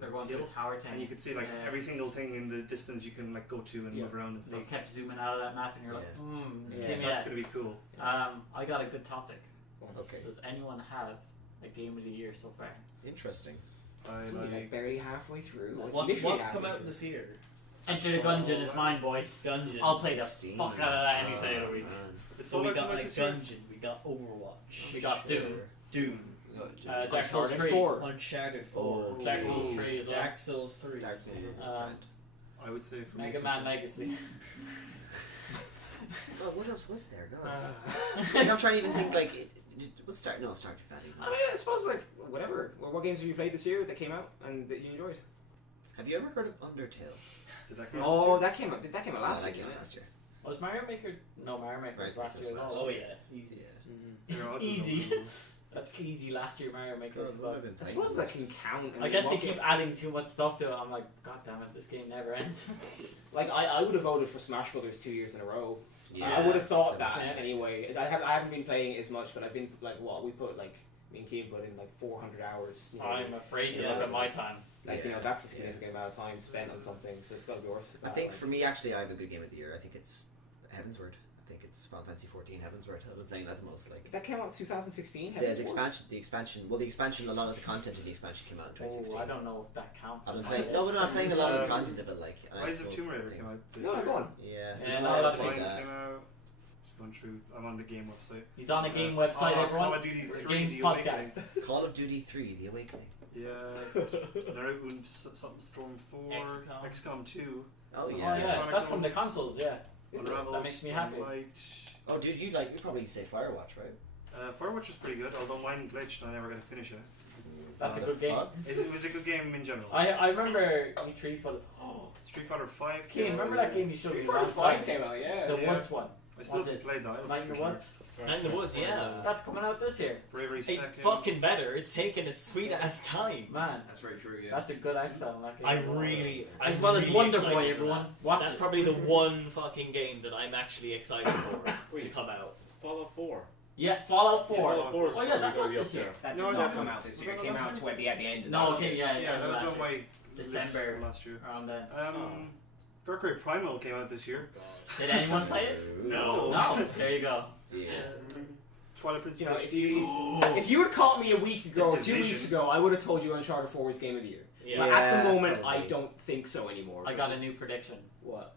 They're going to hill, the tower thing. and you could see like every single thing in the distance you can like go to and move around and They stuff. kept zooming out of that map, and you're like, Yeah. give me That's that. gonna be cool. I got a good topic. Okay, Does anyone have a game of the year so far? interesting. I It's like like. barely halfway through. It's What's literally come halfway out through. this year? Enter the Gungeon is mine, boys. Gungeon. I'll play the 16. fuck out of that any day of the week. Man. So we got Fallout like this year? Gungeon, we got Overwatch, We got Doom. Doom, Dark Souls Uncharted 3. 4. Uncharted 4, Oh, Dark Souls 3 as well. Dark Souls 3. Dark Souls. I would say for Mega me. Man Legacy. Oh, what else was there? God. Like, I'm trying to even think like what's Stardew Valley. I mean, I suppose like whatever. What games have you played this year that came out and that you enjoyed? Have you ever heard of Undertale? Did that come out Oh, that came out. Did that came out No, last that year? came out last year. Was Mario Maker? No, Mario Maker was Right, last that's year. last Oh Oh, yeah, easy. Yeah. this year? I don't know. Easy. That's easy last year, Mario Maker. God, as what well. have I been I playing suppose that most? can count. I guess they what keep game- adding too much stuff to it. I'm like, god damn it, this game never ends. Like I would have voted for Smash Brothers 2 years in a row. Yeah, I would have thought so- that Yeah. anyway. I haven't been playing it as much, but I've been like we put like me and Keane put in like 400 hours. You know, I'm afraid to Yeah. look at my time. like you know Yeah. that's a significant amount of time spent on something, so it's got to be worth it. I think for me, actually, I have a good game of the year. I think it's Heavensward. I think it's Final Fantasy 14 Heavensward. I've been playing that the most. Like that came out in 2016. the expansion. Well, the expansion. A lot of the content of the expansion came out in 2016. Oh, I don't know if that counts. I've been on playing. my No, list. but I'm playing a lot of the Um, content of it. Like and I Rise of suppose Tomb Raider things- came out this No, year. go on. Yeah, Yeah, there's no, a lot I of played playing Blind that. came out. Just going through. I'm on the game website. He's on a game website, Call everyone. of Duty 3: Games The podcast. Awakening. Call of Duty 3: The Awakening. Yeah, Naruto and something Storm 4, XCOM. XCOM 2, Oh Oh yeah. yeah, that's from the consoles. Yeah. Unravel, That makes me happy. Stormlight. Oh, dude, you probably say Firewatch, right? Firewatch was pretty good, although mine glitched and I never got to finish it. That's a The good game. fuck? It was a good game in general. I remember E3 for the. Street Fighter 5 Kane, came out. remember that game you showed me Street Fighter last 5 time? came out, yeah. The Yeah. Woods one. I still What's haven't it? played that. Night in the Woods. Night in the Woods, yeah. That's coming out this year. Bravery Hey, 2nd. fucking better. It's taken its sweet ass time. Man, That's very true, yeah. that's a good outstyle on that game. I'm Well, it's really Wonder excited Boy, for everyone. that. Watch That's it. probably the one fucking game that I'm actually excited for to Wait. come out. Fallout 4. Yeah, Fallout 4. Fallout 4 Oh yeah, that was this year. That No, did that not come was- out this was year. It that came last out year? at the end of No, last okay, year. yeah, that was last on my year. list December. from last year. Around then. Far Cry Primal came out this year. Did anyone play it? No. No. There you go. Yeah. Twilight Princess. You know, HD. if you had caught me a week ago or 2 Division. weeks ago, I would have told you Uncharted 4 was Game of the Year. Yeah. But at the Yeah, moment, probably. I don't think so anymore. I got a new prediction. What?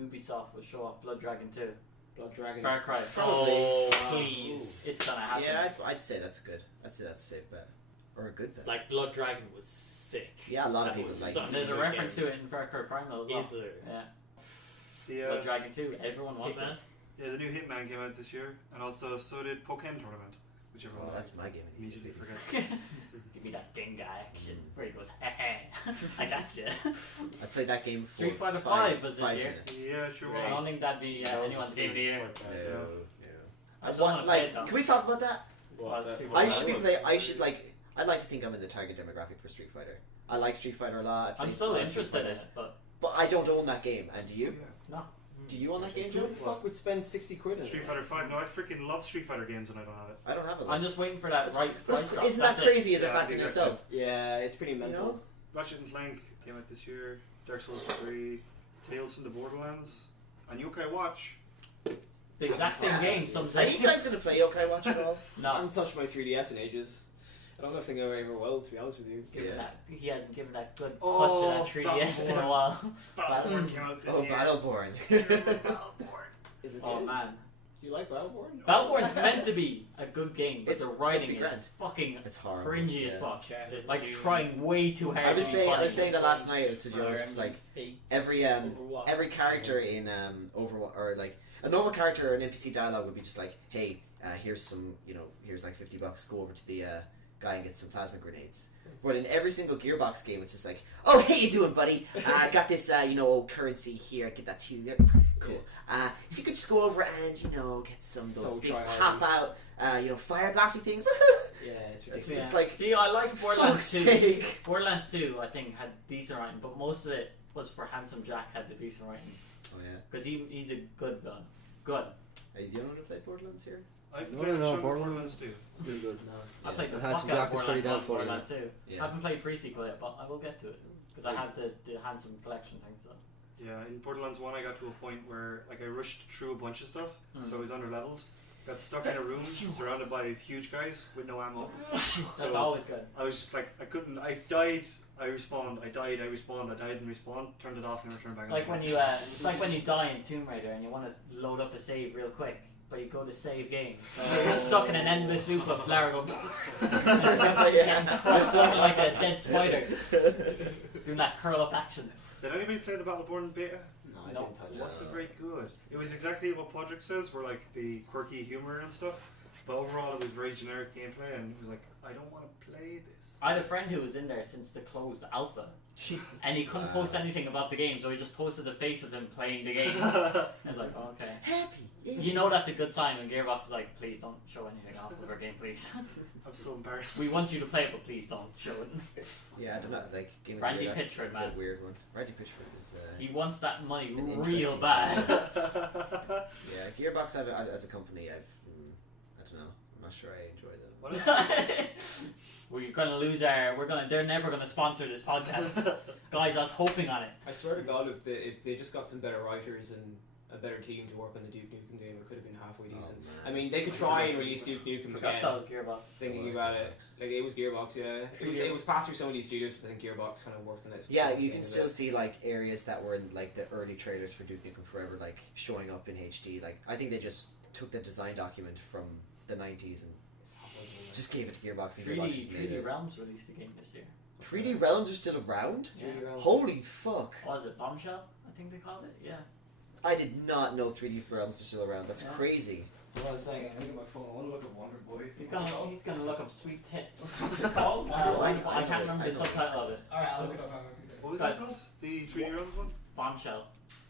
Ubisoft will show off Blood Dragon 2. Blood Dragon. Far Cry. Oh, please. It's gonna happen. Yeah, I'd say that's good. I'd say that's a safe bet. Or a good bet. Like, Blood Dragon was sick. Yeah, a lot of That people was like such And there's a good reference game. to it in Far Cry Primal as well. Is there? Yeah. Blood The, Dragon 2. Everyone wants Hitman? the new Hitman came out this year, and also so did Pokken Tournament, which everyone Well, that's my game. of the year. immediately forgets. it. Give me that Gengar action where he goes, heh I got you. I played that game for Street Fighter 5 5 was this year. minutes. Yeah, sure I was. don't think that'd be anyone's game of the year. No. I still want to play it though. Can we talk about that? Well, it's too I bad. should be play. I should like. I'd like to think I'm in the target demographic for Street Fighter. I like Street Fighter a lot. I play I'm still a lot of Street interested in it, Fighters. but But I don't own that game. And do you? Yeah. Do you own that game, Who Joe? the fuck would spend 60 quid on Street it? Fighter 5. No, I freaking love Street Fighter games, and I don't have it. I don't have it. I'm just waiting for that That's- right That's- price drop. Isn't that That's it. crazy as a Yeah, I fact think in that's itself? Yeah, it's pretty You mental. know? Ratchet and Clank came out this year. Dark Souls 3. Tales from the Borderlands. And Yokai Watch. The exact same game, some Are say. you guys going to play Yokai Watch at all? I No. haven't touched my 3DS in ages. I don't know if they go over well, to be honest with you. Given Yeah. that, he hasn't given that good touch Oh, of that 3DS in a Battleborn. while. Battleborn came out this Oh, year. Battleborn. Battleborn. Is it Oh good? man. Do you like Battleborn? Battleborn's meant to be a good game, but It's the writing meant to be is grand. fucking It's horrible. cringy as yeah. fuck. Shattered Like Doom, trying way too hard. I was to be saying funny. that last night to Joe. Fire It's like Emblem Fates, every Overwatch. character in Overwatch, or like a normal character or an NPC dialogue would be just like, hey, here's some, here's like $50. Go over to the guy and get some plasma grenades. But in every single Gearbox game, it's just like, oh, hey, you doing, buddy? I got this, old currency here. Get that to you. Cool. If you could just go over and, get some of those So big try-hardy. pop out, fire glassy things. Yeah, it's It's ridiculous. just like, See, I like fuck's Borderlands 2. sake. Borderlands 2, I think, had decent writing, but most of it was for Handsome Jack had the decent writing. Oh, yeah. Because he's a good villain. Good. Are you the only one who played Borderlands here? I've No, played no, a chunk of Borderlands. Borderlands 2. Really good. I played the And Handsome fuck out Jack of is pretty Borderlands 1 damn and funny, Borderlands 2. Yeah. I haven't played pre-sequel yet, but I will get to it. Because I have the Handsome collection thing, so. Yeah, in Borderlands 1 I got to a point where I rushed through a bunch of stuff, so I was under-leveled. Got stuck in a room surrounded by huge guys with no ammo. That's So always good. I was just like, I died, I respawned, I died, I respawned, I died and respawned, turned it off and returned back on. Like when you, it's like when you die in Tomb Raider and you want to load up a save real quick, but you go to save game. So you're stuck in an endless loop of Lara going, Yeah. looking like a dead spider, doing that curl up action. Did anybody play the Battleborn beta? No, I No. didn't touch It it. wasn't very good. It was exactly what Podrick says, where like the quirky humor and stuff, but overall it was very generic gameplay, and it was like, I don't want to play this. I had a friend who was in there since the closed alpha, and he couldn't post anything about the game, so he just posted the face of him playing the game. I was like, oh, okay. Happy. Yeah. You know that's a good sign when Gearbox is like, please don't show anything off of our game, please. I'm so embarrassed. We want you to play it, but please don't show it. Yeah, I don't know. Like Game of Randy the Year, that's Pitchford, a man. weird one. Randy Pitchford is. He wants that money An real interesting bad. Yeah, Gearbox as a company, I don't know. I'm not sure I enjoy them. What is We're gonna lose they're never gonna sponsor this podcast. Guys, I was hoping on it. I swear to God, if they just got some better writers and a better team to work on the Duke Nukem game, it could have been halfway decent. Oh, I man. mean, they could I try and forgot release Duke Nukem Forgot again. that was Gearbox. Thinking It was about it, Gearbox. like it was Gearbox, yeah. Pretty It good. was passed through so many studios, but I think Gearbox kind of worked on it. Yeah, you can still see like areas that were in like the early trailers for Duke Nukem Forever, like showing up in HD. Like I think they just took the design document from the 90s and just gave it to Gearbox, and Gearbox just made 3D it. Realms released the game this year. 3D Realms are still around? Yeah. Holy fuck! What was it, Bombshell? I think they called it. Yeah. I did not know 3D Realms are still around. That's Yeah. crazy. I was saying, I look at my phone. I want to look at Wonder Boy. He's gonna look up Sweet Tits. What's it called? I can't remember the subtitle of it. Alright, I'll look it up. What was that called? The 3D Realms one? Bombshell.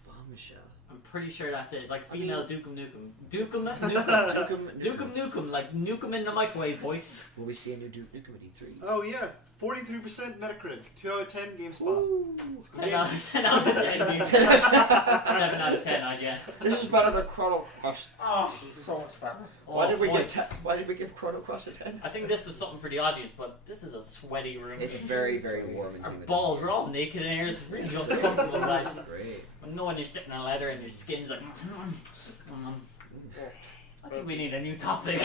Bombshell. I'm pretty sure that's it. It's like I mean- female Dukem Nukem. Dukem Nukem. Nukem. Dukem Nukem, like nuke 'em in the microwave, voice. Will we see a new Duke Nukem at E3? Oh yeah, 43% Metacritic, 2 out of 10 GameSpot. It's a good 10 game. out of 10 out of 10. dude. 10 out of 10. 7 out of 10, I get. This is better than Chrono Cross. Oh, So much better. Why did we boys. give Chrono Cross a 10? I think this is something for the audience, but this is a sweaty room. It's very, very warm and Our humid. balls, we're all naked in here. It's really uncomfortable, guys. Great. When knowing you're sitting on leather and your skin's like. I think we need a new topic.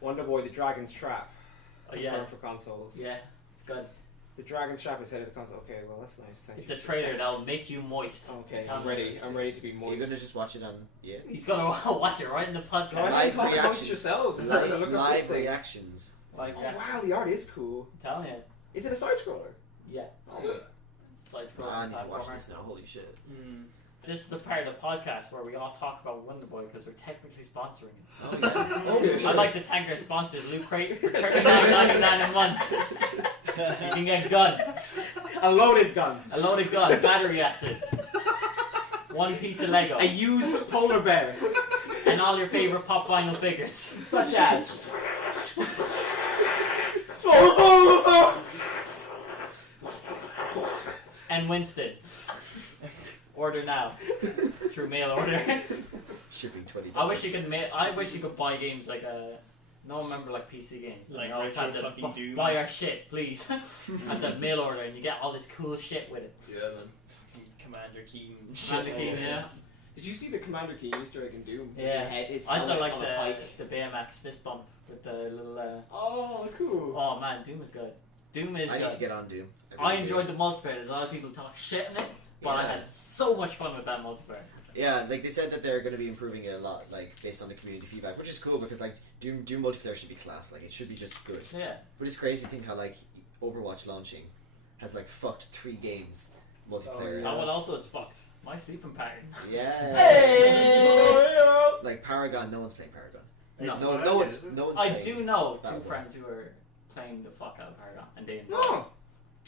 Wonder Boy: The Dragon's Trap. Oh, yeah. For consoles. Yeah, it's good. The dragon strap his head at the console. Okay, well that's nice. Thank It's you. a trailer that'll make you moist. Okay, Tell I'm me. ready. I'm ready to be You're moist. gonna just watch it on He's gonna watch it right in the Go podcast. ahead Live and talk amongst reactions. yourselves and look up this live thing. reactions. Like, Oh wow, the art is cool. I'm telling you. Is it a side scroller? Yeah. Oh, It's like I need to watch platformer. this now. Holy shit. This is the part of the podcast where we all talk about Wonder Boy because we're technically sponsoring it. Oh yeah. Oh, yeah, sure. I'd like to thank our sponsors, Loot Crate, for $39.99 a month. You can get gun, a loaded gun. a loaded gun, battery acid, one piece of Lego, A used polar bear, and all your favorite pop vinyl figures, such as. and Winston. Order now through mail order. Shipping $20. I wish you could buy games like no, remember like PC games. Like You always retro had to fucking Doom. buy our shit, please. Have that mail order and you get all this cool shit with it. Yeah, man. Commander Keen. Commander Keen, Oh, yeah. Did you see the Commander Keen Easter egg in Doom? Yeah. The head, it's I still helmet like on a pike. the BMX fist bump with the little. Oh, cool. Oh man, Doom is good. Doom is I need to good. get on Doom. I really enjoyed do. the multiplayer. There's a lot of people talk shit in it, but I Yeah. had so much fun with that multiplayer. Yeah, like they said that they're going to be improving it a lot, like based on the community feedback, which is cool because like Doom multiplayer should be class, like it should be just good. Yeah. But it's crazy to think how like Overwatch launching has like fucked 3 games multiplayer. That one also it's fucked. My sleeping pattern. Yeah. Hey! Like Paragon, no one's playing Paragon. It's No, not no yet, one's is it? no one's I playing. do know that two one. friends who are playing the fuck out of Paragon, and they No.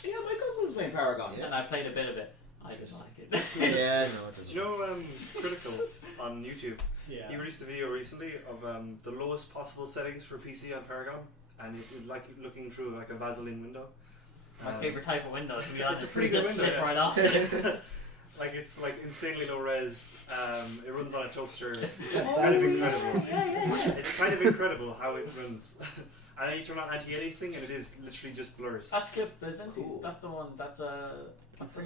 Yeah, my cousin's playing Paragon. Yeah. and I played a bit of it. I didn't like it. Yeah, no, it doesn't. You know, Critical on YouTube. Yeah. He released a video recently of the lowest possible settings for PC on Paragon, and it like looking through like a Vaseline window. My favorite type of window, to be honest. It's a pretty You good just window. slip right off. Like it's like insanely low res. It runs on a toaster. It's Oh, kind of yeah, incredible. yeah. It's kind of incredible how it runs. And then you turn on anti-aliasing, and it is literally just blurs. That's Clip Presents. Cool. That's the one. That's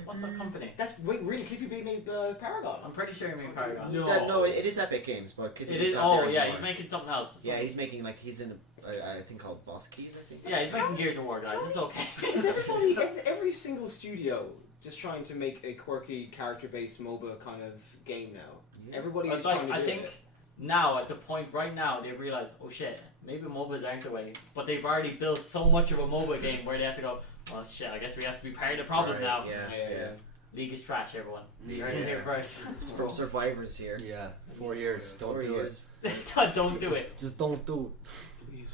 what's that company? That's really Cliffy B made Paragon. I'm pretty sure he made Paragon. Yeah, no, it is Epic Games, but It Cliffy's is. not Oh there yeah, anymore. he's making something else. Yeah, he's making like he's in a thing called Boss Keys, I think. Yeah, he's making Gears of War, guys. It's okay. Is every single studio just trying to make a quirky character-based MOBA kind of game now? Everybody But is like, trying to I do think it. now at the point right now they realize, oh shit, maybe MOBAs aren't the way. But they've already built so much of a MOBA game where they have to go, oh shit, I guess we have to be part of the problem Right, now. Yeah. League is trash, everyone. You heard it Yeah. here first. From Survivors here. Yeah, 4 years. Don't 4 do years. Don't do it. Just don't do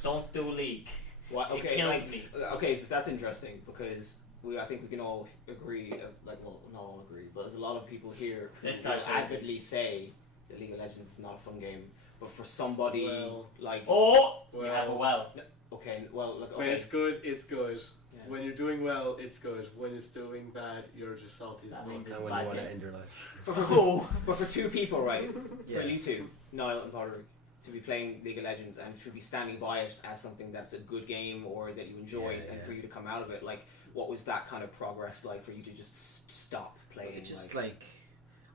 Don't do League. What? It Okay, killed like, me. okay, so that's interesting because I think we can all agree, well, not all agree, but there's a lot of people here who This guy will crazy. avidly say that League of Legends is not a fun game, but for somebody Well, like, Oh! You Well. have a well. okay, well, look, When okay, it's good, it's good. Yeah. When you're doing well, it's good. When it's doing bad, you're just salty as That fuck. means And it's when bad you want to game. end your life. Oh! but for two people, right, Yeah. for you two, Niall and Podrick, to be playing League of Legends and to be standing by it as something that's a good game or that you enjoyed, Yeah, and yeah. for you to come out of it, like, what was that kind of progress like for you to just stop playing? It just like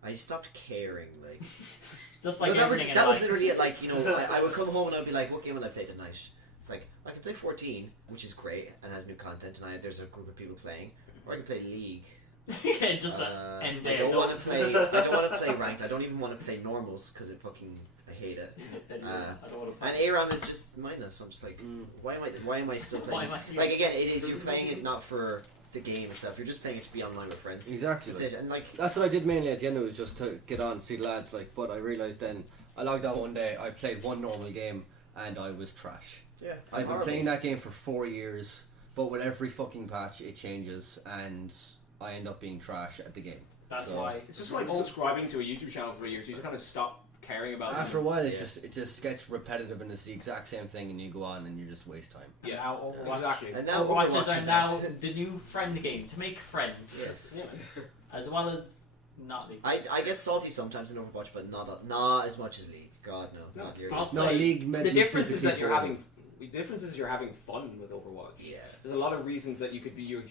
I stopped caring. Like, Just like no, that was everything in that was life. literally it. Like, you know, I would come home and I'd be like, what game will I play tonight? It's like I can play 14, which is great and has new content tonight. There's a group of people playing, or I can play League. Yeah, just end I there. don't No. want to play. I don't want to play ranked. I don't even want to play normals because I hate it. I don't want to play. And ARAM is just mindless. So I'm just like, why am I still Why playing? am This? I here? Like again, it is you're playing it not for the game itself. You're just playing it to be online with friends. Exactly. That's it. And like, That's what I did mainly at the end. It was just to get on, see the lads. Like, but I realised then I logged on one day. I played one normal game and I was trash. yeah, I've been playing that game for 4 years, but with every fucking patch it changes and I end up being trash at the game. That's So- why. It's just like subscribing to a YouTube channel for a year, so you just kind of stop caring about After it. a while, Yeah. it just gets repetitive and it's the exact same thing, and you go on and you just waste time. And Yeah, now Overwatch. exactly. And now Overwatches Overwatch are is now actually- the new friend game to make friends, Yes. Yeah. as well as not League. I get salty sometimes in Overwatch, but not as much as League. God no, No. not nearly. I'll No, say League made The me difference is physically that you're bored. having. The difference is you're having fun with Overwatch. Yeah. There's a lot of reasons that you could be. You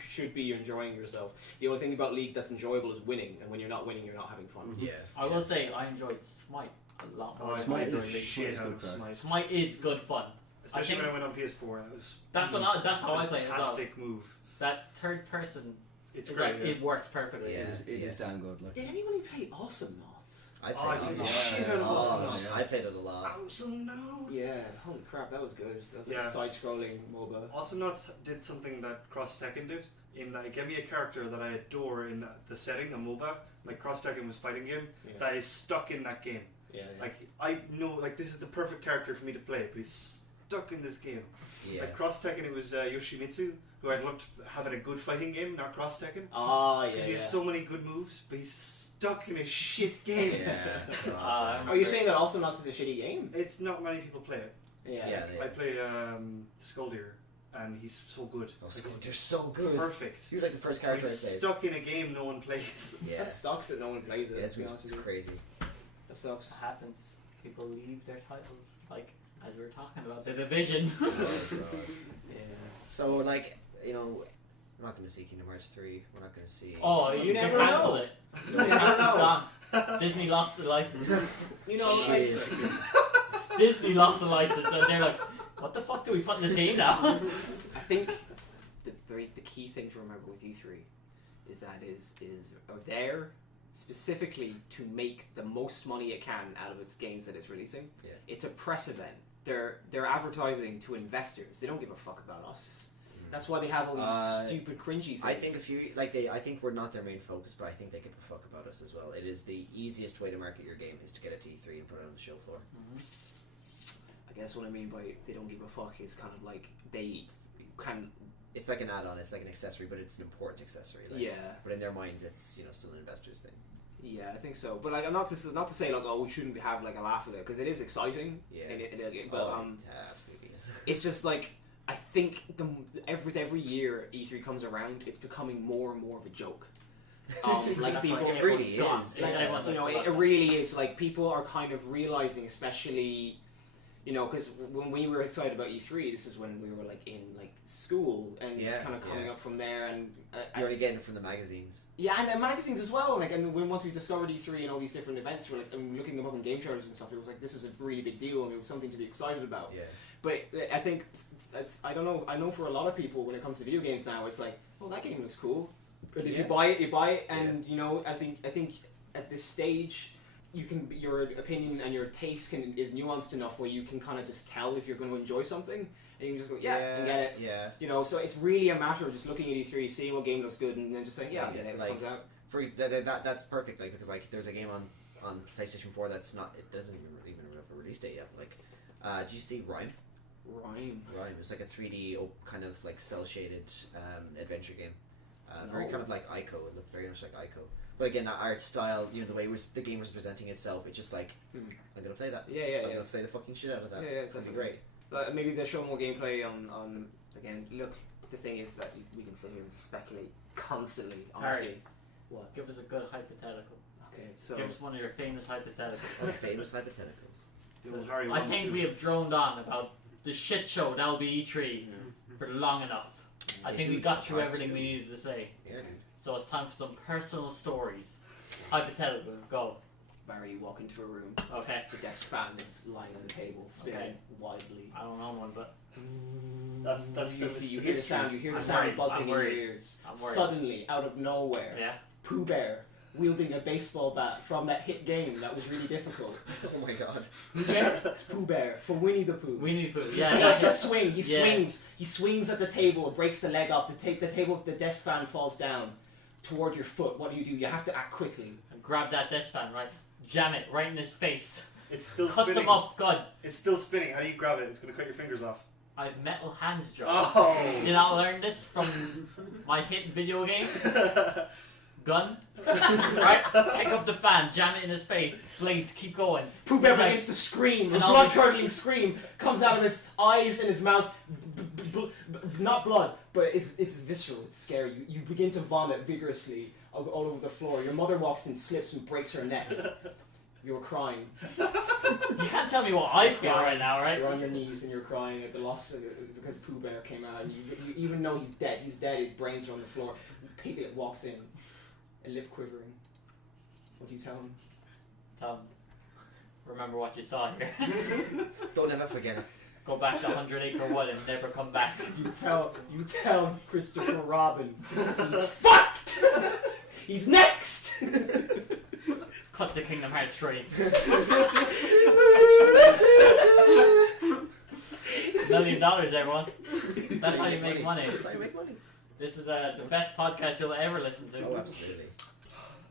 should be enjoying yourself. The only thing about League that's enjoyable is winning, and when you're not winning, you're not having fun. Yeah. I will say I enjoyed Smite a lot Oh, more. I Smite enjoyed is the shit good out of crack. Smite. Smite is good fun. Especially think when I went on PS4, that was that's how I play it as well. fantastic move. That third person, It's is great. like, yeah. it worked perfectly. Yeah. It is damn good. Like. Did anybody play Awesome Knots? I Oh, played I Awesome used Knots. to shit out of Awesome Oh, Knots. I played it a lot. Awesome Notes. Yeah, holy crap, that was good. That was like Yeah. a side-scrolling MOBA. Awesome Notes did something that Cross Tekken did. In that it gave me a character that I adore in the setting, a MOBA. Like Cross Tekken was fighting game Yeah. that is stuck in that game. Yeah, yeah. Like I know, like this is the perfect character for me to play, but he's stuck in this game. Yeah. Like Cross Tekken, it was Yoshimitsu, who I'd loved having a good fighting game, not Cross Tekken. Ah, yeah, Because he yeah. has so many good moves, but he's stuck in a shit game. Yeah. Are you saying that Awesome Knots is a shitty game? It's not many people play it. Yeah. Yeah. I play Skuldir, and he's so good. Oh, Like, they're so good. perfect. He was like the first But character I he's played. stuck in a game no one plays. Yeah. That sucks that no one plays it. Yeah, to be honest it's with you. crazy. That sucks. It happens. People leave their titles, like as we were talking about the Division. Oh, God. Yeah. So, like, you know, we're not going to see Kingdom Hearts 3. We're not going to see. Oh, You you never never cancel know. it. You never know. It's gone. Disney lost the license. You know, Shit. Disney lost the license, and they're like, "What the fuck do we put in this game now?" I think the key thing to remember with E3 is that is there specifically to make the most money it can out of its games that it's releasing. Yeah. It's a press event. They're advertising to investors. They don't give a fuck about us. That's why they have all these stupid cringy things. I think I think we're not their main focus, but I think they give a fuck about us as well. It is the easiest way to market your game is to get it to E3 and put it on the show floor. I guess what I mean by they don't give a fuck is kind of like they can. It's like an add-on. It's like an accessory, but it's an important accessory. Like, Yeah. But in their minds, it's still an investor's thing. Yeah, I think so. But like, not to say like, oh, we shouldn't have like a laugh with it because it is exciting. Yeah. But absolutely. it's just like I think every year E3 comes around, it's becoming more and more of a joke. Like people, it really gone. is. like, Yeah. you know, it really is. Like people are kind of realizing, especially, you know, because when we were excited about E3, this is when we were like in like school and Yeah, kind of coming yeah. up from there, and You're only getting it from the magazines. yeah, and then magazines as well. Like, and when once we discovered E3 and all these different events, we're like, and looking them up in game trailers and stuff, it was like this is a really big deal and it was something to be excited about. Yeah. But I think I don't know. I know for a lot of people when it comes to video games now, it's like, well, that game looks cool. But if you buy it, and you know, I think at this stage, you can your opinion and your taste is nuanced enough where you can kind of just tell if you're going to enjoy something, and you can just go, and get it. Yeah. You know, so it's really a matter of just looking at E3, seeing what game looks good, and then just saying, I'll get it if it comes out. That's perfect. Like because like there's a game on PlayStation 4 that's not. It doesn't even have a release date yet. Like, do you see Rhyme? Rhyme. It's like a 3D kind of like cell shaded adventure game. Very No. kind of like Ico. It looked very much like Ico. But again, that art style, you know, the way the game was presenting itself, it's just like I'm gonna play that. I'm gonna play the fucking shit out of that. Yeah, it's gonna be definitely. great. Maybe they'll show more gameplay on again. Look, the thing is that we can sit here and speculate constantly. Honestly, Harry. What? Give us a good hypothetical. Okay, so Give us one of your famous hypotheticals. Like famous hypotheticals. I think we have droned on about the shit show that'll be E3 for long enough. I think we got through everything we needed to say. Yeah, dude. So it's time for some personal stories. Hypothetical, go. Barry, you walk into a room. Okay. The desk fan is lying on the table, spinning wildly. I don't know one, but That's you the see, you hear the sound. You hear the I'm sound worried, buzzing I'm in your worried. ears. I'm worried. Suddenly, out of nowhere, yeah. Pooh Bear wielding a baseball bat from that hit game that was really difficult. Oh my god. It's Pooh Bear from Winnie the Pooh. We need to put He yeah. takes a That's swing. He Yeah. swings. He swings at the table, breaks the leg off. The table, the desk fan falls down toward your foot. What do? You have to act quickly. grab that desk fan, right? Jam it right in his face. It's still Cuts spinning. him up good. It's still spinning. How do you grab it? It's going to cut your fingers off. I have metal hands, Joe. Oh. Did not learn this from my hit video game. Gun. Right? Pick up the fan, jam it in his face. Blades, keep going. Pooh Bear He's like- begins to scream. A And I'll blood-curdling scream comes out of his eyes and his mouth. Not blood, but it's visceral. It's scary. You begin to vomit vigorously all over the floor. Your mother walks in, slips, and breaks her neck. You're crying. You can't tell me what I feel right now, right? You're on your knees and you're crying at the loss because Pooh Bear came out. And you even know he's dead. He's dead. His brains are on the floor. Piglet walks in, a lip quivering. What do you tell him? Tom, remember what you saw here. Don't ever forget it. go back to 100 Acre Wood and never come back. You tell Christopher Robin. He's fucked! He's next! Cut to Kingdom Hearts 3. $1 million, everyone. That's how you make money. That's how you make money. This is the best podcast you'll ever listen to. Oh, absolutely.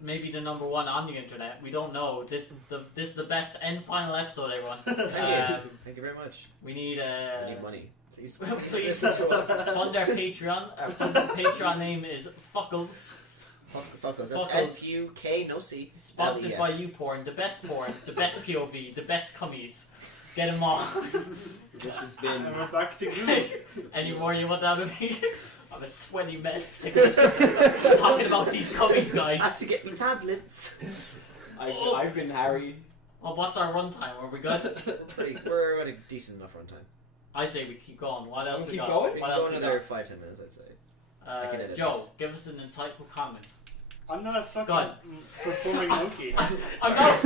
Maybe the number one on the internet. We don't know. This is the best and final episode, everyone. Thank you very much. We need I need money. Please, Please. listen to us. fund our Patreon. Our Patreon name is Fuckles. Fuckles. That's Fuckles. F-U-K, no C. Sponsored by L-E-S. YouPorn. The best porn. The best POV. The best cummies. Get them all. This has been. And we're back to glue. Any more you want out of me? I'm a sweaty mess. Talking about these cummies, I guys. have to get me tablets. I've been Harry. Well, what's our runtime? Are we good? We're at a decent enough runtime. I say we keep going. What else we Keep got? going? What Go else we another got? 5-10 minutes, I'd say. I can edit Joe, this. give us an insightful comment. I'm not a fucking Go on. performing monkey. I'm not a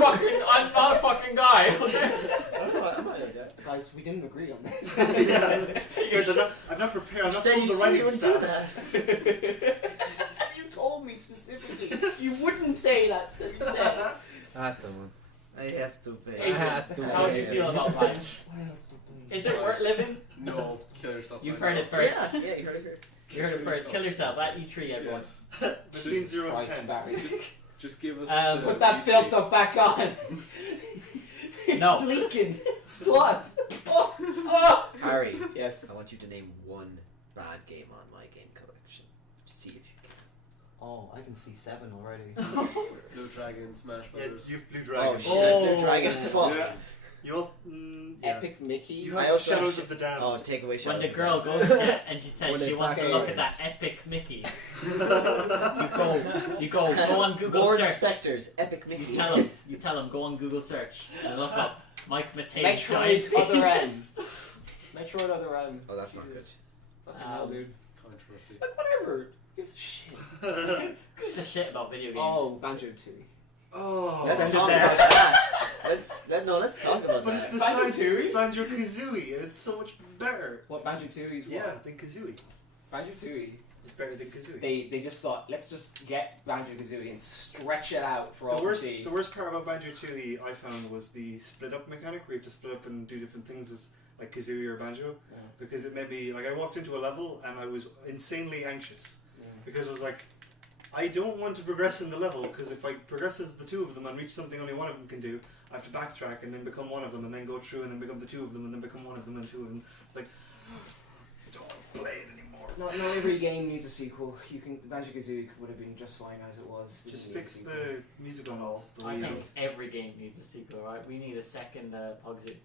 fucking guy. I'm not Guys, we didn't agree on this. Yeah. Guys, I'm not prepared. I'm not said told you the said writing you would do stuff. that. You told me specifically. You wouldn't say that, so you said. I have to pay. Hey, how do you feel about life? I have to play. Is it worth living? No, kill yourself. You've right heard now. it first. Yeah, you heard it here. You heard it first. Kill yourself at E3, everyone. Between 0 and 10. Barry. Just give us. Put that filter back on. It's No. leaking. Stop. Oh. Harry, Yes. I want you to name one bad game on my game collection. See if you can. Oh, I can see 7 already. Blue Dragon, Smash Yeah, Brothers. you've Blue Oh Dragon. shit, Oh. Blue Dragon, fuck. Yeah. You all, yeah. Epic Mickey. You I have also Shadows have of the Damned. Oh, take away When the Shadow girl of the goes to and she says When she they wants to back look at in. that epic Mickey, you go on Google Lord search. Spectres, Epic Mickey. You tell him, go on Google search and look up Mike Matei. Metroid giant Other penis. M. Metroid Other M. Oh, that's not good. Fucking hell, dude. Controversy. Like, whatever. Who gives a shit? Who gives a shit about video games? Oh, Banjo Tooie. Oh. Let's Send it talk there. about that. Let's talk about But it's that. besides Banjo-Tooie? Banjo-Kazooie, and it's so much better. What, Banjo Tooie's what? Yeah, than Kazooie. Banjo Tooie. It's better than Kazooie. They just thought, let's just get Banjo Kazooie and stretch it out for all to see. The worst part about Banjo-Tooie I found was the split up mechanic where you have to split up and do different things as like Kazooie or Banjo, Yeah. because it made me like I walked into a level and I was insanely anxious Yeah. because I was like, I don't want to progress in the level because if I progress as the two of them and reach something only one of them can do, I have to backtrack and then become one of them and then go through and then become the two of them and then become one of them and two of them. It's like, don't play it anymore. Not every game needs a sequel. You can Banjo Kazooie would have been just fine as it was. Just Didn't need a fix sequel. the musical notes. The I way think every game needs a sequel, right? We need a second Pugsy.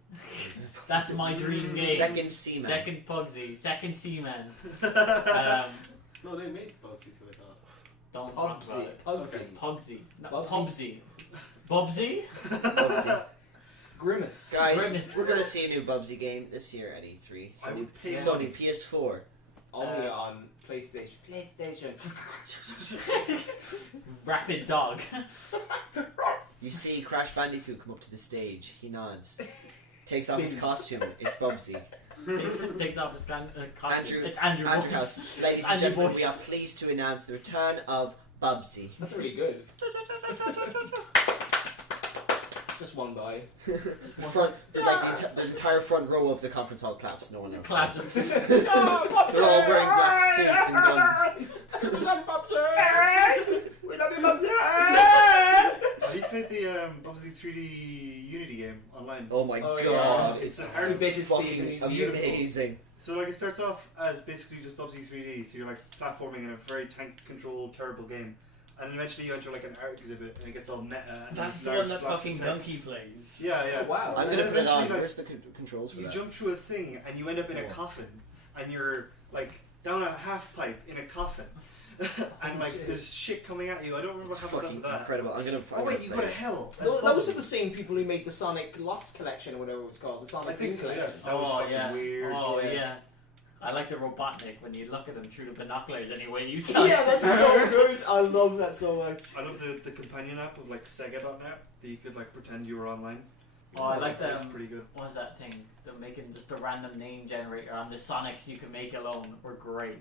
That's my dream game. Second Seaman. Second Pugsy. Second Seaman. No, they made Bugsy too, I thought. Don't talk about it. Pugsy. Pugsy. No, Bubsy. Pubsy. Bubsy. Grimace. Guys, Grimace. we're gonna see a new Bubsy game this year at E3. I Sony, would pay Sony PS4. Only on PlayStation. PlayStation. Rapid dog. You see Crash Bandicoot come up to the stage. He nods. Takes off his Spins. costume. It's Bubsy. takes off his costume. Andrew- It's Andrew Andrew Boyce. House. Ladies and Andrew gentlemen, Boyce. we are pleased to announce the return of Bubsy. That's really good. Just one guy. The front, the entire front row of the conference hall claps. No one else. Claps. does. They're all wearing black suits and guns. We love you, Bubsy. Have you played the Bubsy 3D Unity game online? Oh my Oh, god, yeah. it's It's a hard visits fucking Steve and he's beautiful. amazing. So like it starts off as basically just Bubsy 3D, so you're like platforming in a very tank controlled terrible game. And eventually you enter like an art exhibit and it gets all meta and That's these the large one that blocks of fucking text. Donkey plays. Yeah, yeah. Oh, wow. I'm And gonna then put it on. eventually, like, Where's the controls for You that? jump through a thing and you end up in a Oh. coffin and you're like down a half pipe in a coffin. And like there's shit coming at you. I don't remember It's what happens fucking after that. incredible. I'm gonna. Oh wait, you go to hell. as Those Bubsy. are the same people who made the Sonic Lost Collection or whatever it was called. The Sonic I think Dream so, yeah. Collection. That was Oh, fucking yeah. weird. Oh yeah. yeah. I like the Robotnik when you look at him through the binoculars anyway. You see. Yeah, that's so good. I love that so much. I love the companion app of like Sega.net that you could like pretend you were online. Oh, I like That was them. pretty good. What was that thing? They're making just a random name generator on the Sonics you can make alone. Were great.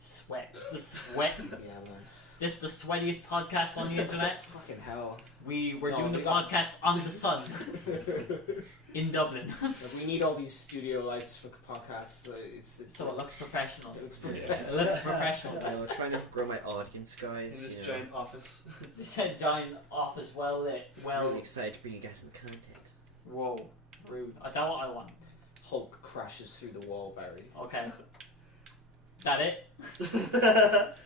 Sweat. Just sweat. Yeah, man. This is the sweatiest podcast on the internet. Fucking hell. We were No, doing the we got- podcast on the sun in Dublin. Like, we need all these studio lights for podcasts. It's So it looks professional. It looks It professional. looks professional. I know, we're trying to grow my audience, guys. In this you know. giant office. They said giant office, well lit, well. Really excited to bring you guys some content. Whoa, rude. I know what I want. Hulk crashes through the wall, Barry. Okay. That it?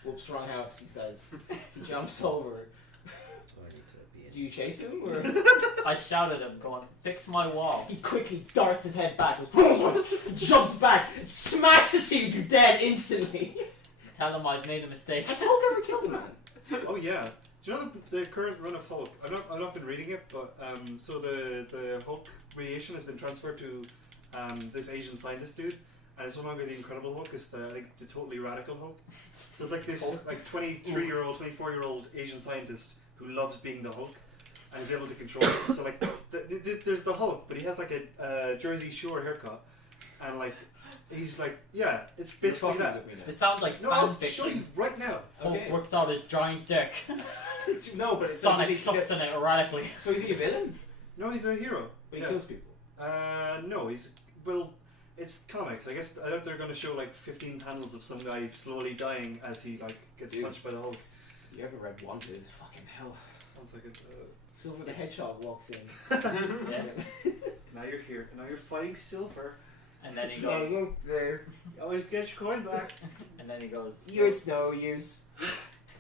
Whoops, wrong house, he says. He jumps over. Do you chase him, or...? I shouted at him, going, "Fix my wall." He quickly darts his head back, jumps back, smashes you, you're dead instantly. Tell him I've made a mistake. Has Hulk ever killed a man? Oh yeah. Do you know the current run of Hulk? I've not been reading it, but so the Hulk radiation has been transferred to this Asian scientist dude, and it's no longer the Incredible Hulk. It's the totally radical Hulk. So it's like this 23-year-old, 24-year-old Asian scientist who loves being the Hulk and is able to control it. So like there's the Hulk, but he has like a Jersey Shore haircut, and like he's like it's basically that. It sounds like No, fan I'll show fiction. you right now. Hulk Okay. worked out his giant dick. No, but it's Sonic like, sucks in it erratically. So is he a villain? No, he's a hero. But he Yeah. kills people. No, it's comics. I guess I think they're going to show like 15 panels of some guy slowly dying as he like gets Dude. punched by the Hulk. You ever read Wanted? Fucking hell. 1 second. Silver the Hedgehog walks in. Yeah. Now you're here. Now you're fighting Silver. And then he goes, there. Always get your coin back. and then he goes, It's no use.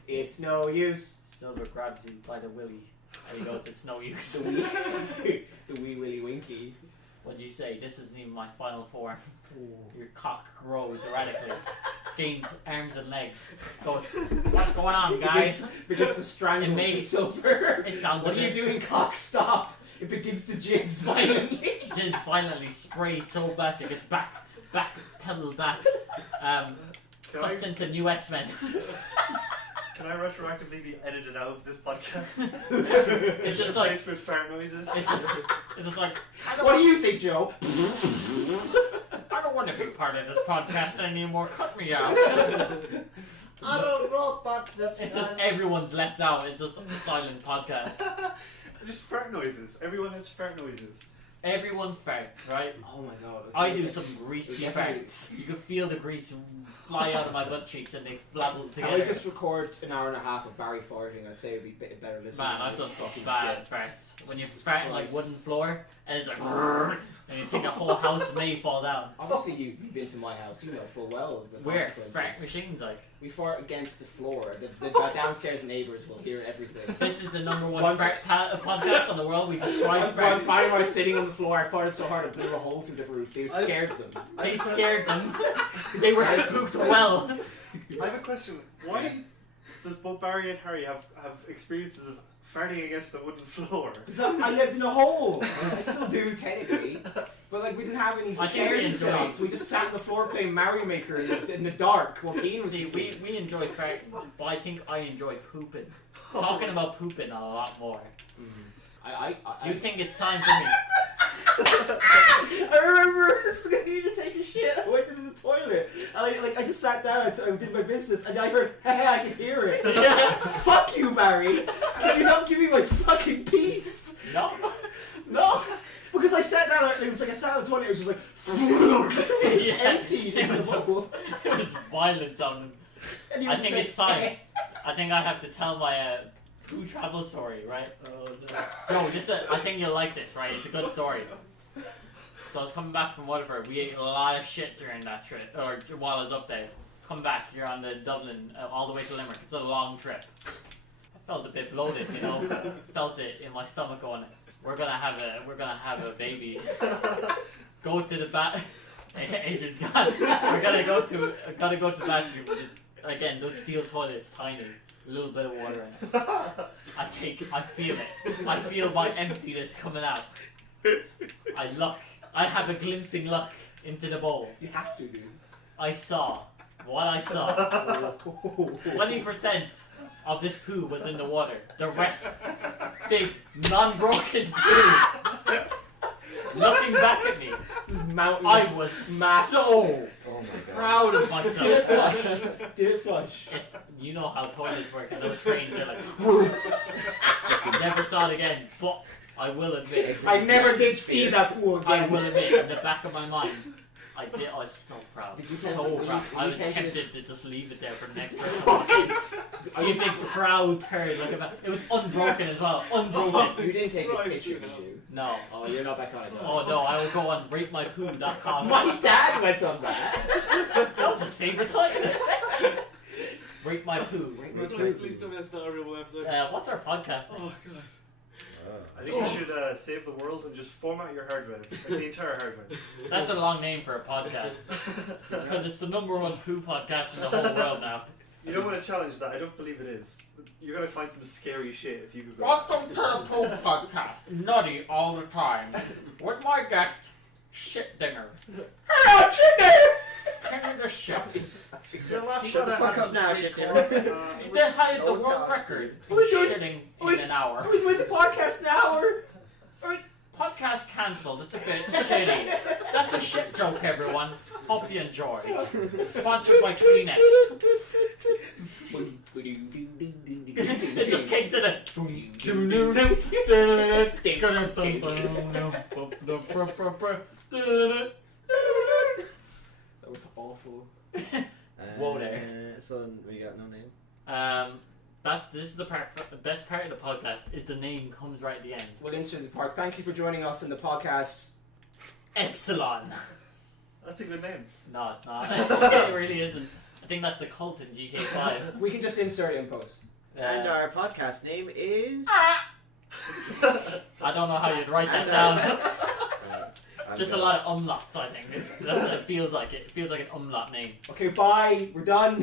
It's no use. Silver grabs you by the willy. And he goes, "It's no use." The wee willy winky. What'd you say? This isn't even my final form. Your cock grows erratically. Gains arms and legs. Goes, "What's going on, guys?" Begins to strangle It makes- Silver. It sounds What a are you bit- doing, cock? Stop! It begins to jizz violently. Jizz violently sprays so bad it gets back, pedal back. Cuts into new X-Men. Can I retroactively be edited out of this podcast? It's just like, Replaced with fart noises. it's just like, What do you think, Joe? I don't want to be part of this podcast anymore. Cut me out. I don't know about this. It's just everyone's left out. It's just a silent podcast. Just fart noises. Everyone has fart noises. Everyone farts, right? Oh my god. I do some greasy Definitely. farts. You can feel the grease fly out of my butt cheeks and they flabble Can together. I just record an hour and a half of Barry farting? I'd say it'd be a better listen. Man, I've done some bad farts. When you're farting like Christ. wooden floor and it's like and you think the whole house may fall down. Obviously, you've been to my house. You know full well of the Where? consequences. Fart machines like. We fart against the floor. The downstairs neighbours will hear everything. This is the number one One fart podcast on the world. We describe One farts. time I was sitting on the floor, I farted so hard I blew a hole through the roof. They scared them. They scared them. They were spooked well. I have a question. Why does both Barry and Harry have experiences of farting against the wooden floor? Because I lived in a hole. I still do, technically. But like we didn't have any I think we chairs and enjoy- stuff, so we just sat on the floor playing Mario Maker in the dark while Ian was See, asleep. we enjoy farting, but I think I enjoy pooping. Talking about pooping a lot more. Do you think it's time for me? I remember this guy needed to take a shit. I went into the toilet and I just sat down and I did my business and I heard, hey, I can hear it. Yeah. Fuck you, Barry. Can you not give me my fucking peace? No. No. Because I sat down and it was like I sat on the toilet. It was just like it's Yeah, empty in the it was bubble. It was violent sounding. And you I would think say, it's time. I think I have to tell my poo travel story, right? Oh No, I think you'll like this, right? It's a good story. So I was coming back from Waterford. We ate a lot of shit during that trip, or while I was up there. Come back, you're on the Dublin, all the way to Limerick. It's a long trip. I felt a bit bloated, you know. Felt it in my stomach going, we're gonna have a baby. Go to the Adrian's gone. We're gotta go to the bathroom. Again, those steel toilets, tiny, a little bit of water in it. I feel it. I feel my emptiness coming out. I have a glimpsing look into the bowl. You have to, dude. I saw what I saw. 20% of this poo was in the water. The rest, big, non-broken poo. Looking back at me, This is mountainous. I was mass. so Oh my god. proud of Did it myself. flush? Did it flush? You know how toilets work, and those trains are like. Never saw it again, but I will admit. I never did see that pool again. I will admit, in the back of my mind, I was so proud. Did you So tend- proud. you I was tended- tempted to just leave it there for the next person. See a big proud turd. Look at it was unbroken as well. Unbroken. You didn't take a Christ, picture, you know. did you? No. Oh, you're not that kind of guy. Oh no, I will go on ratemypoo.com. My dad went on that. That was his favourite site. Rate my poo. Please tell me that's not a real website. What's our podcast name? Oh god. I think you should save the world and just format your hard drive, like the entire hard drive. That's a long name for a podcast. Because it's the #1 poo podcast in the whole world now. You don't want to challenge that. I don't believe it is. You're gonna find some scary shit if you Google. Welcome to the poo podcast. Nutty all the time. With my guest, Shit Dinger. Hello, Shit Dinger! King of the shit. Shut the fuck up now, shit dinner. They had the Oh, world God. record in Who's doing- shitting wait, in an hour. Are we doing the podcast now, or? Podcast cancelled. It's a bit shitty. That's a shit joke, everyone. Hope you enjoyed. Sponsored by Kleenex. It just came to the. That was awful. Whoa there. So we got no name. This is the best part of the podcast is the name comes right at the end. We'll insert the part. Thank you for joining us in the podcast. Epsilon. That's a good name. No, it's not. It really isn't. I think that's the cult in GTA 5. We can just insert it in post. And our podcast name is. I don't know how you'd write that down. Just a lot of umlauts, I think. That's what it feels like. It feels like an umlaut name. Okay, bye. We're done.